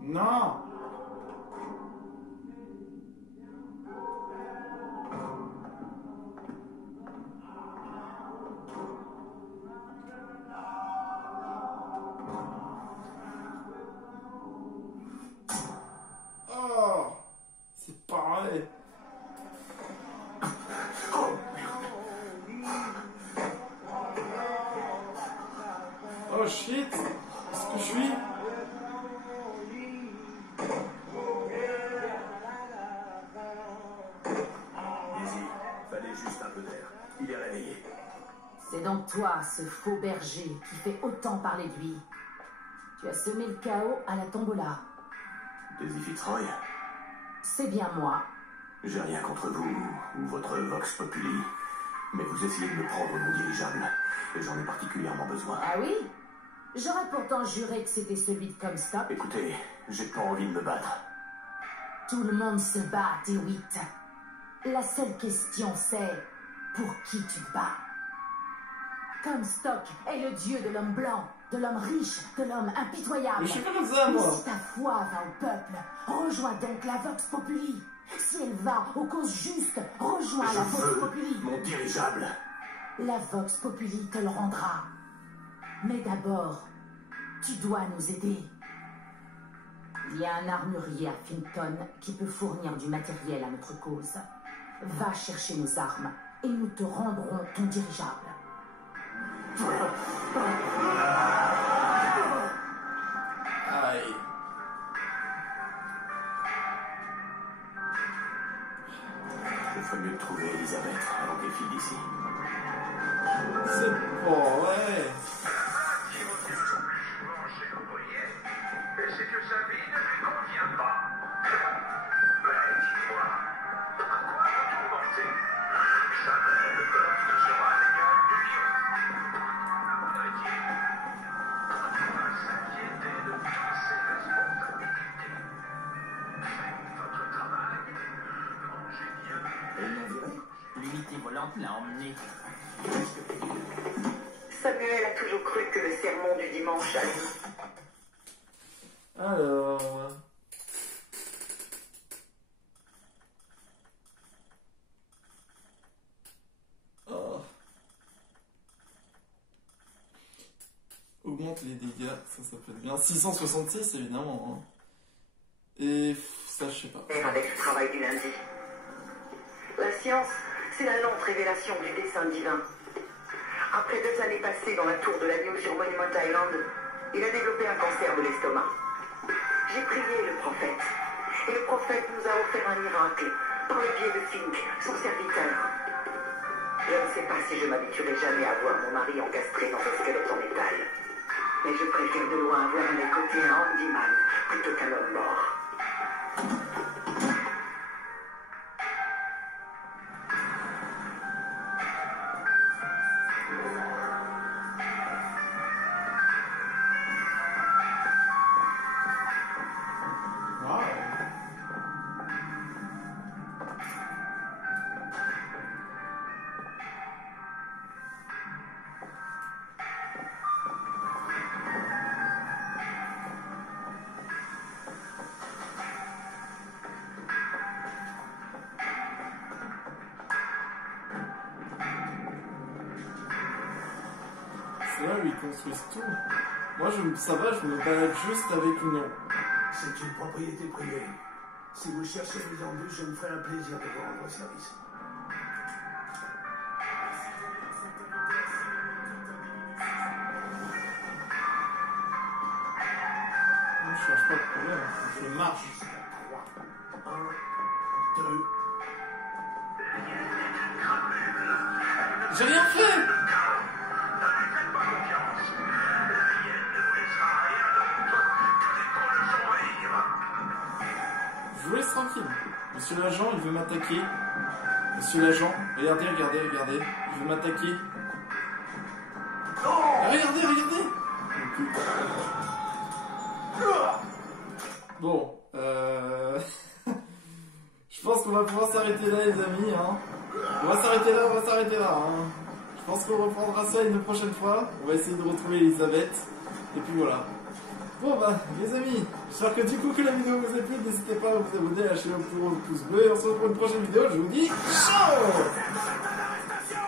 Non. Oh, c'est pareil. Oh shit. Est-ce que je suis... Easy, fallait juste un peu d'air. Il est réveillé. C'est donc toi, ce faux berger, qui fait autant parler de lui. Tu as semé le chaos à la tombola. Daisy Fitzroy, C'est bien moi. j'ai rien contre vous ou votre Vox Populi, mais vous essayez de me prendre mon dirigeable, et j'en ai particulièrement besoin. Ah oui? J'aurais pourtant juré que c'était celui de Comstock. Écoutez, j'ai pas envie de me battre. Tout le monde se bat, DeWitt. La seule question, c'est pour qui tu te bats? Comstock est le dieu de l'homme blanc, de l'homme riche, de l'homme impitoyable. Mais je suis pas comme ça, moi. Mais si ta foi va au peuple, rejoins donc la Vox Populi. Si elle va aux causes justes, rejoins la Vox veux Populi. mon dirigeable. La Vox Populi te le rendra. Mais d'abord, tu dois nous aider. Il y a un armurier à Finton qui peut fournir du matériel à notre cause. Va chercher nos armes et nous te rendrons ton dirigeable. Aïe. Il ferait mieux de trouver Elisabeth avant qu'elle file d'ici. C'est pas vrai. Et c'est que sa vie ne lui convient pas. Mais dis-moi, pourquoi vous tourmentez? Jamais le peuple ne sera l'égal du lion. À mon avis, pourquoi s'inquiéter de toutes ces responsabilités? Faites votre travail, mangez bien. Elle l'a viré. L'unité volante l'a emmené. Samuel a toujours cru que le sermon du dimanche allait. Alors... Oh. Augmente les dégâts, ça peut être bien. 666 évidemment. Hein. Et ça je sais pas. Avec le travail du lundi. La science, c'est la lente révélation du dessein divin. Après 2 années passées dans la tour de la News sur Monument Island, il a développé un cancer de l'estomac. J'ai prié le prophète, et le prophète nous a offert un miracle par le biais de Fink, son serviteur. Je ne sais pas si je m'habituerai jamais à voir mon mari encastré dans un squelette en métal. Mais je préfère de loin voir à mes côtés un handyman plutôt qu'un homme mort. c'est là où ils construisent tout. Moi, ça va, je me balade juste avec une... C'est une propriété privée. Si vous cherchez des embûches, je me ferai un plaisir de vous rendre service. Je cherche pas de problème, je marche. 1, 2... J'ai rien fait! Je vous laisse tranquille. Monsieur l'agent, il veut m'attaquer. Monsieur l'agent, regardez. Il veut m'attaquer. Ah, regardez. Bon, je pense qu'on va pouvoir s'arrêter là, les amis, hein. On va s'arrêter là, hein. Je pense qu'on reprendra ça une prochaine fois. On va essayer de retrouver Elisabeth. Et puis voilà. Bon bah, les amis, j'espère que du coup que la vidéo vous a plu. N'hésitez pas à vous abonner, à lâcher un petit pouce bleu. Et on se retrouve pour une prochaine vidéo. Je vous dis ciao!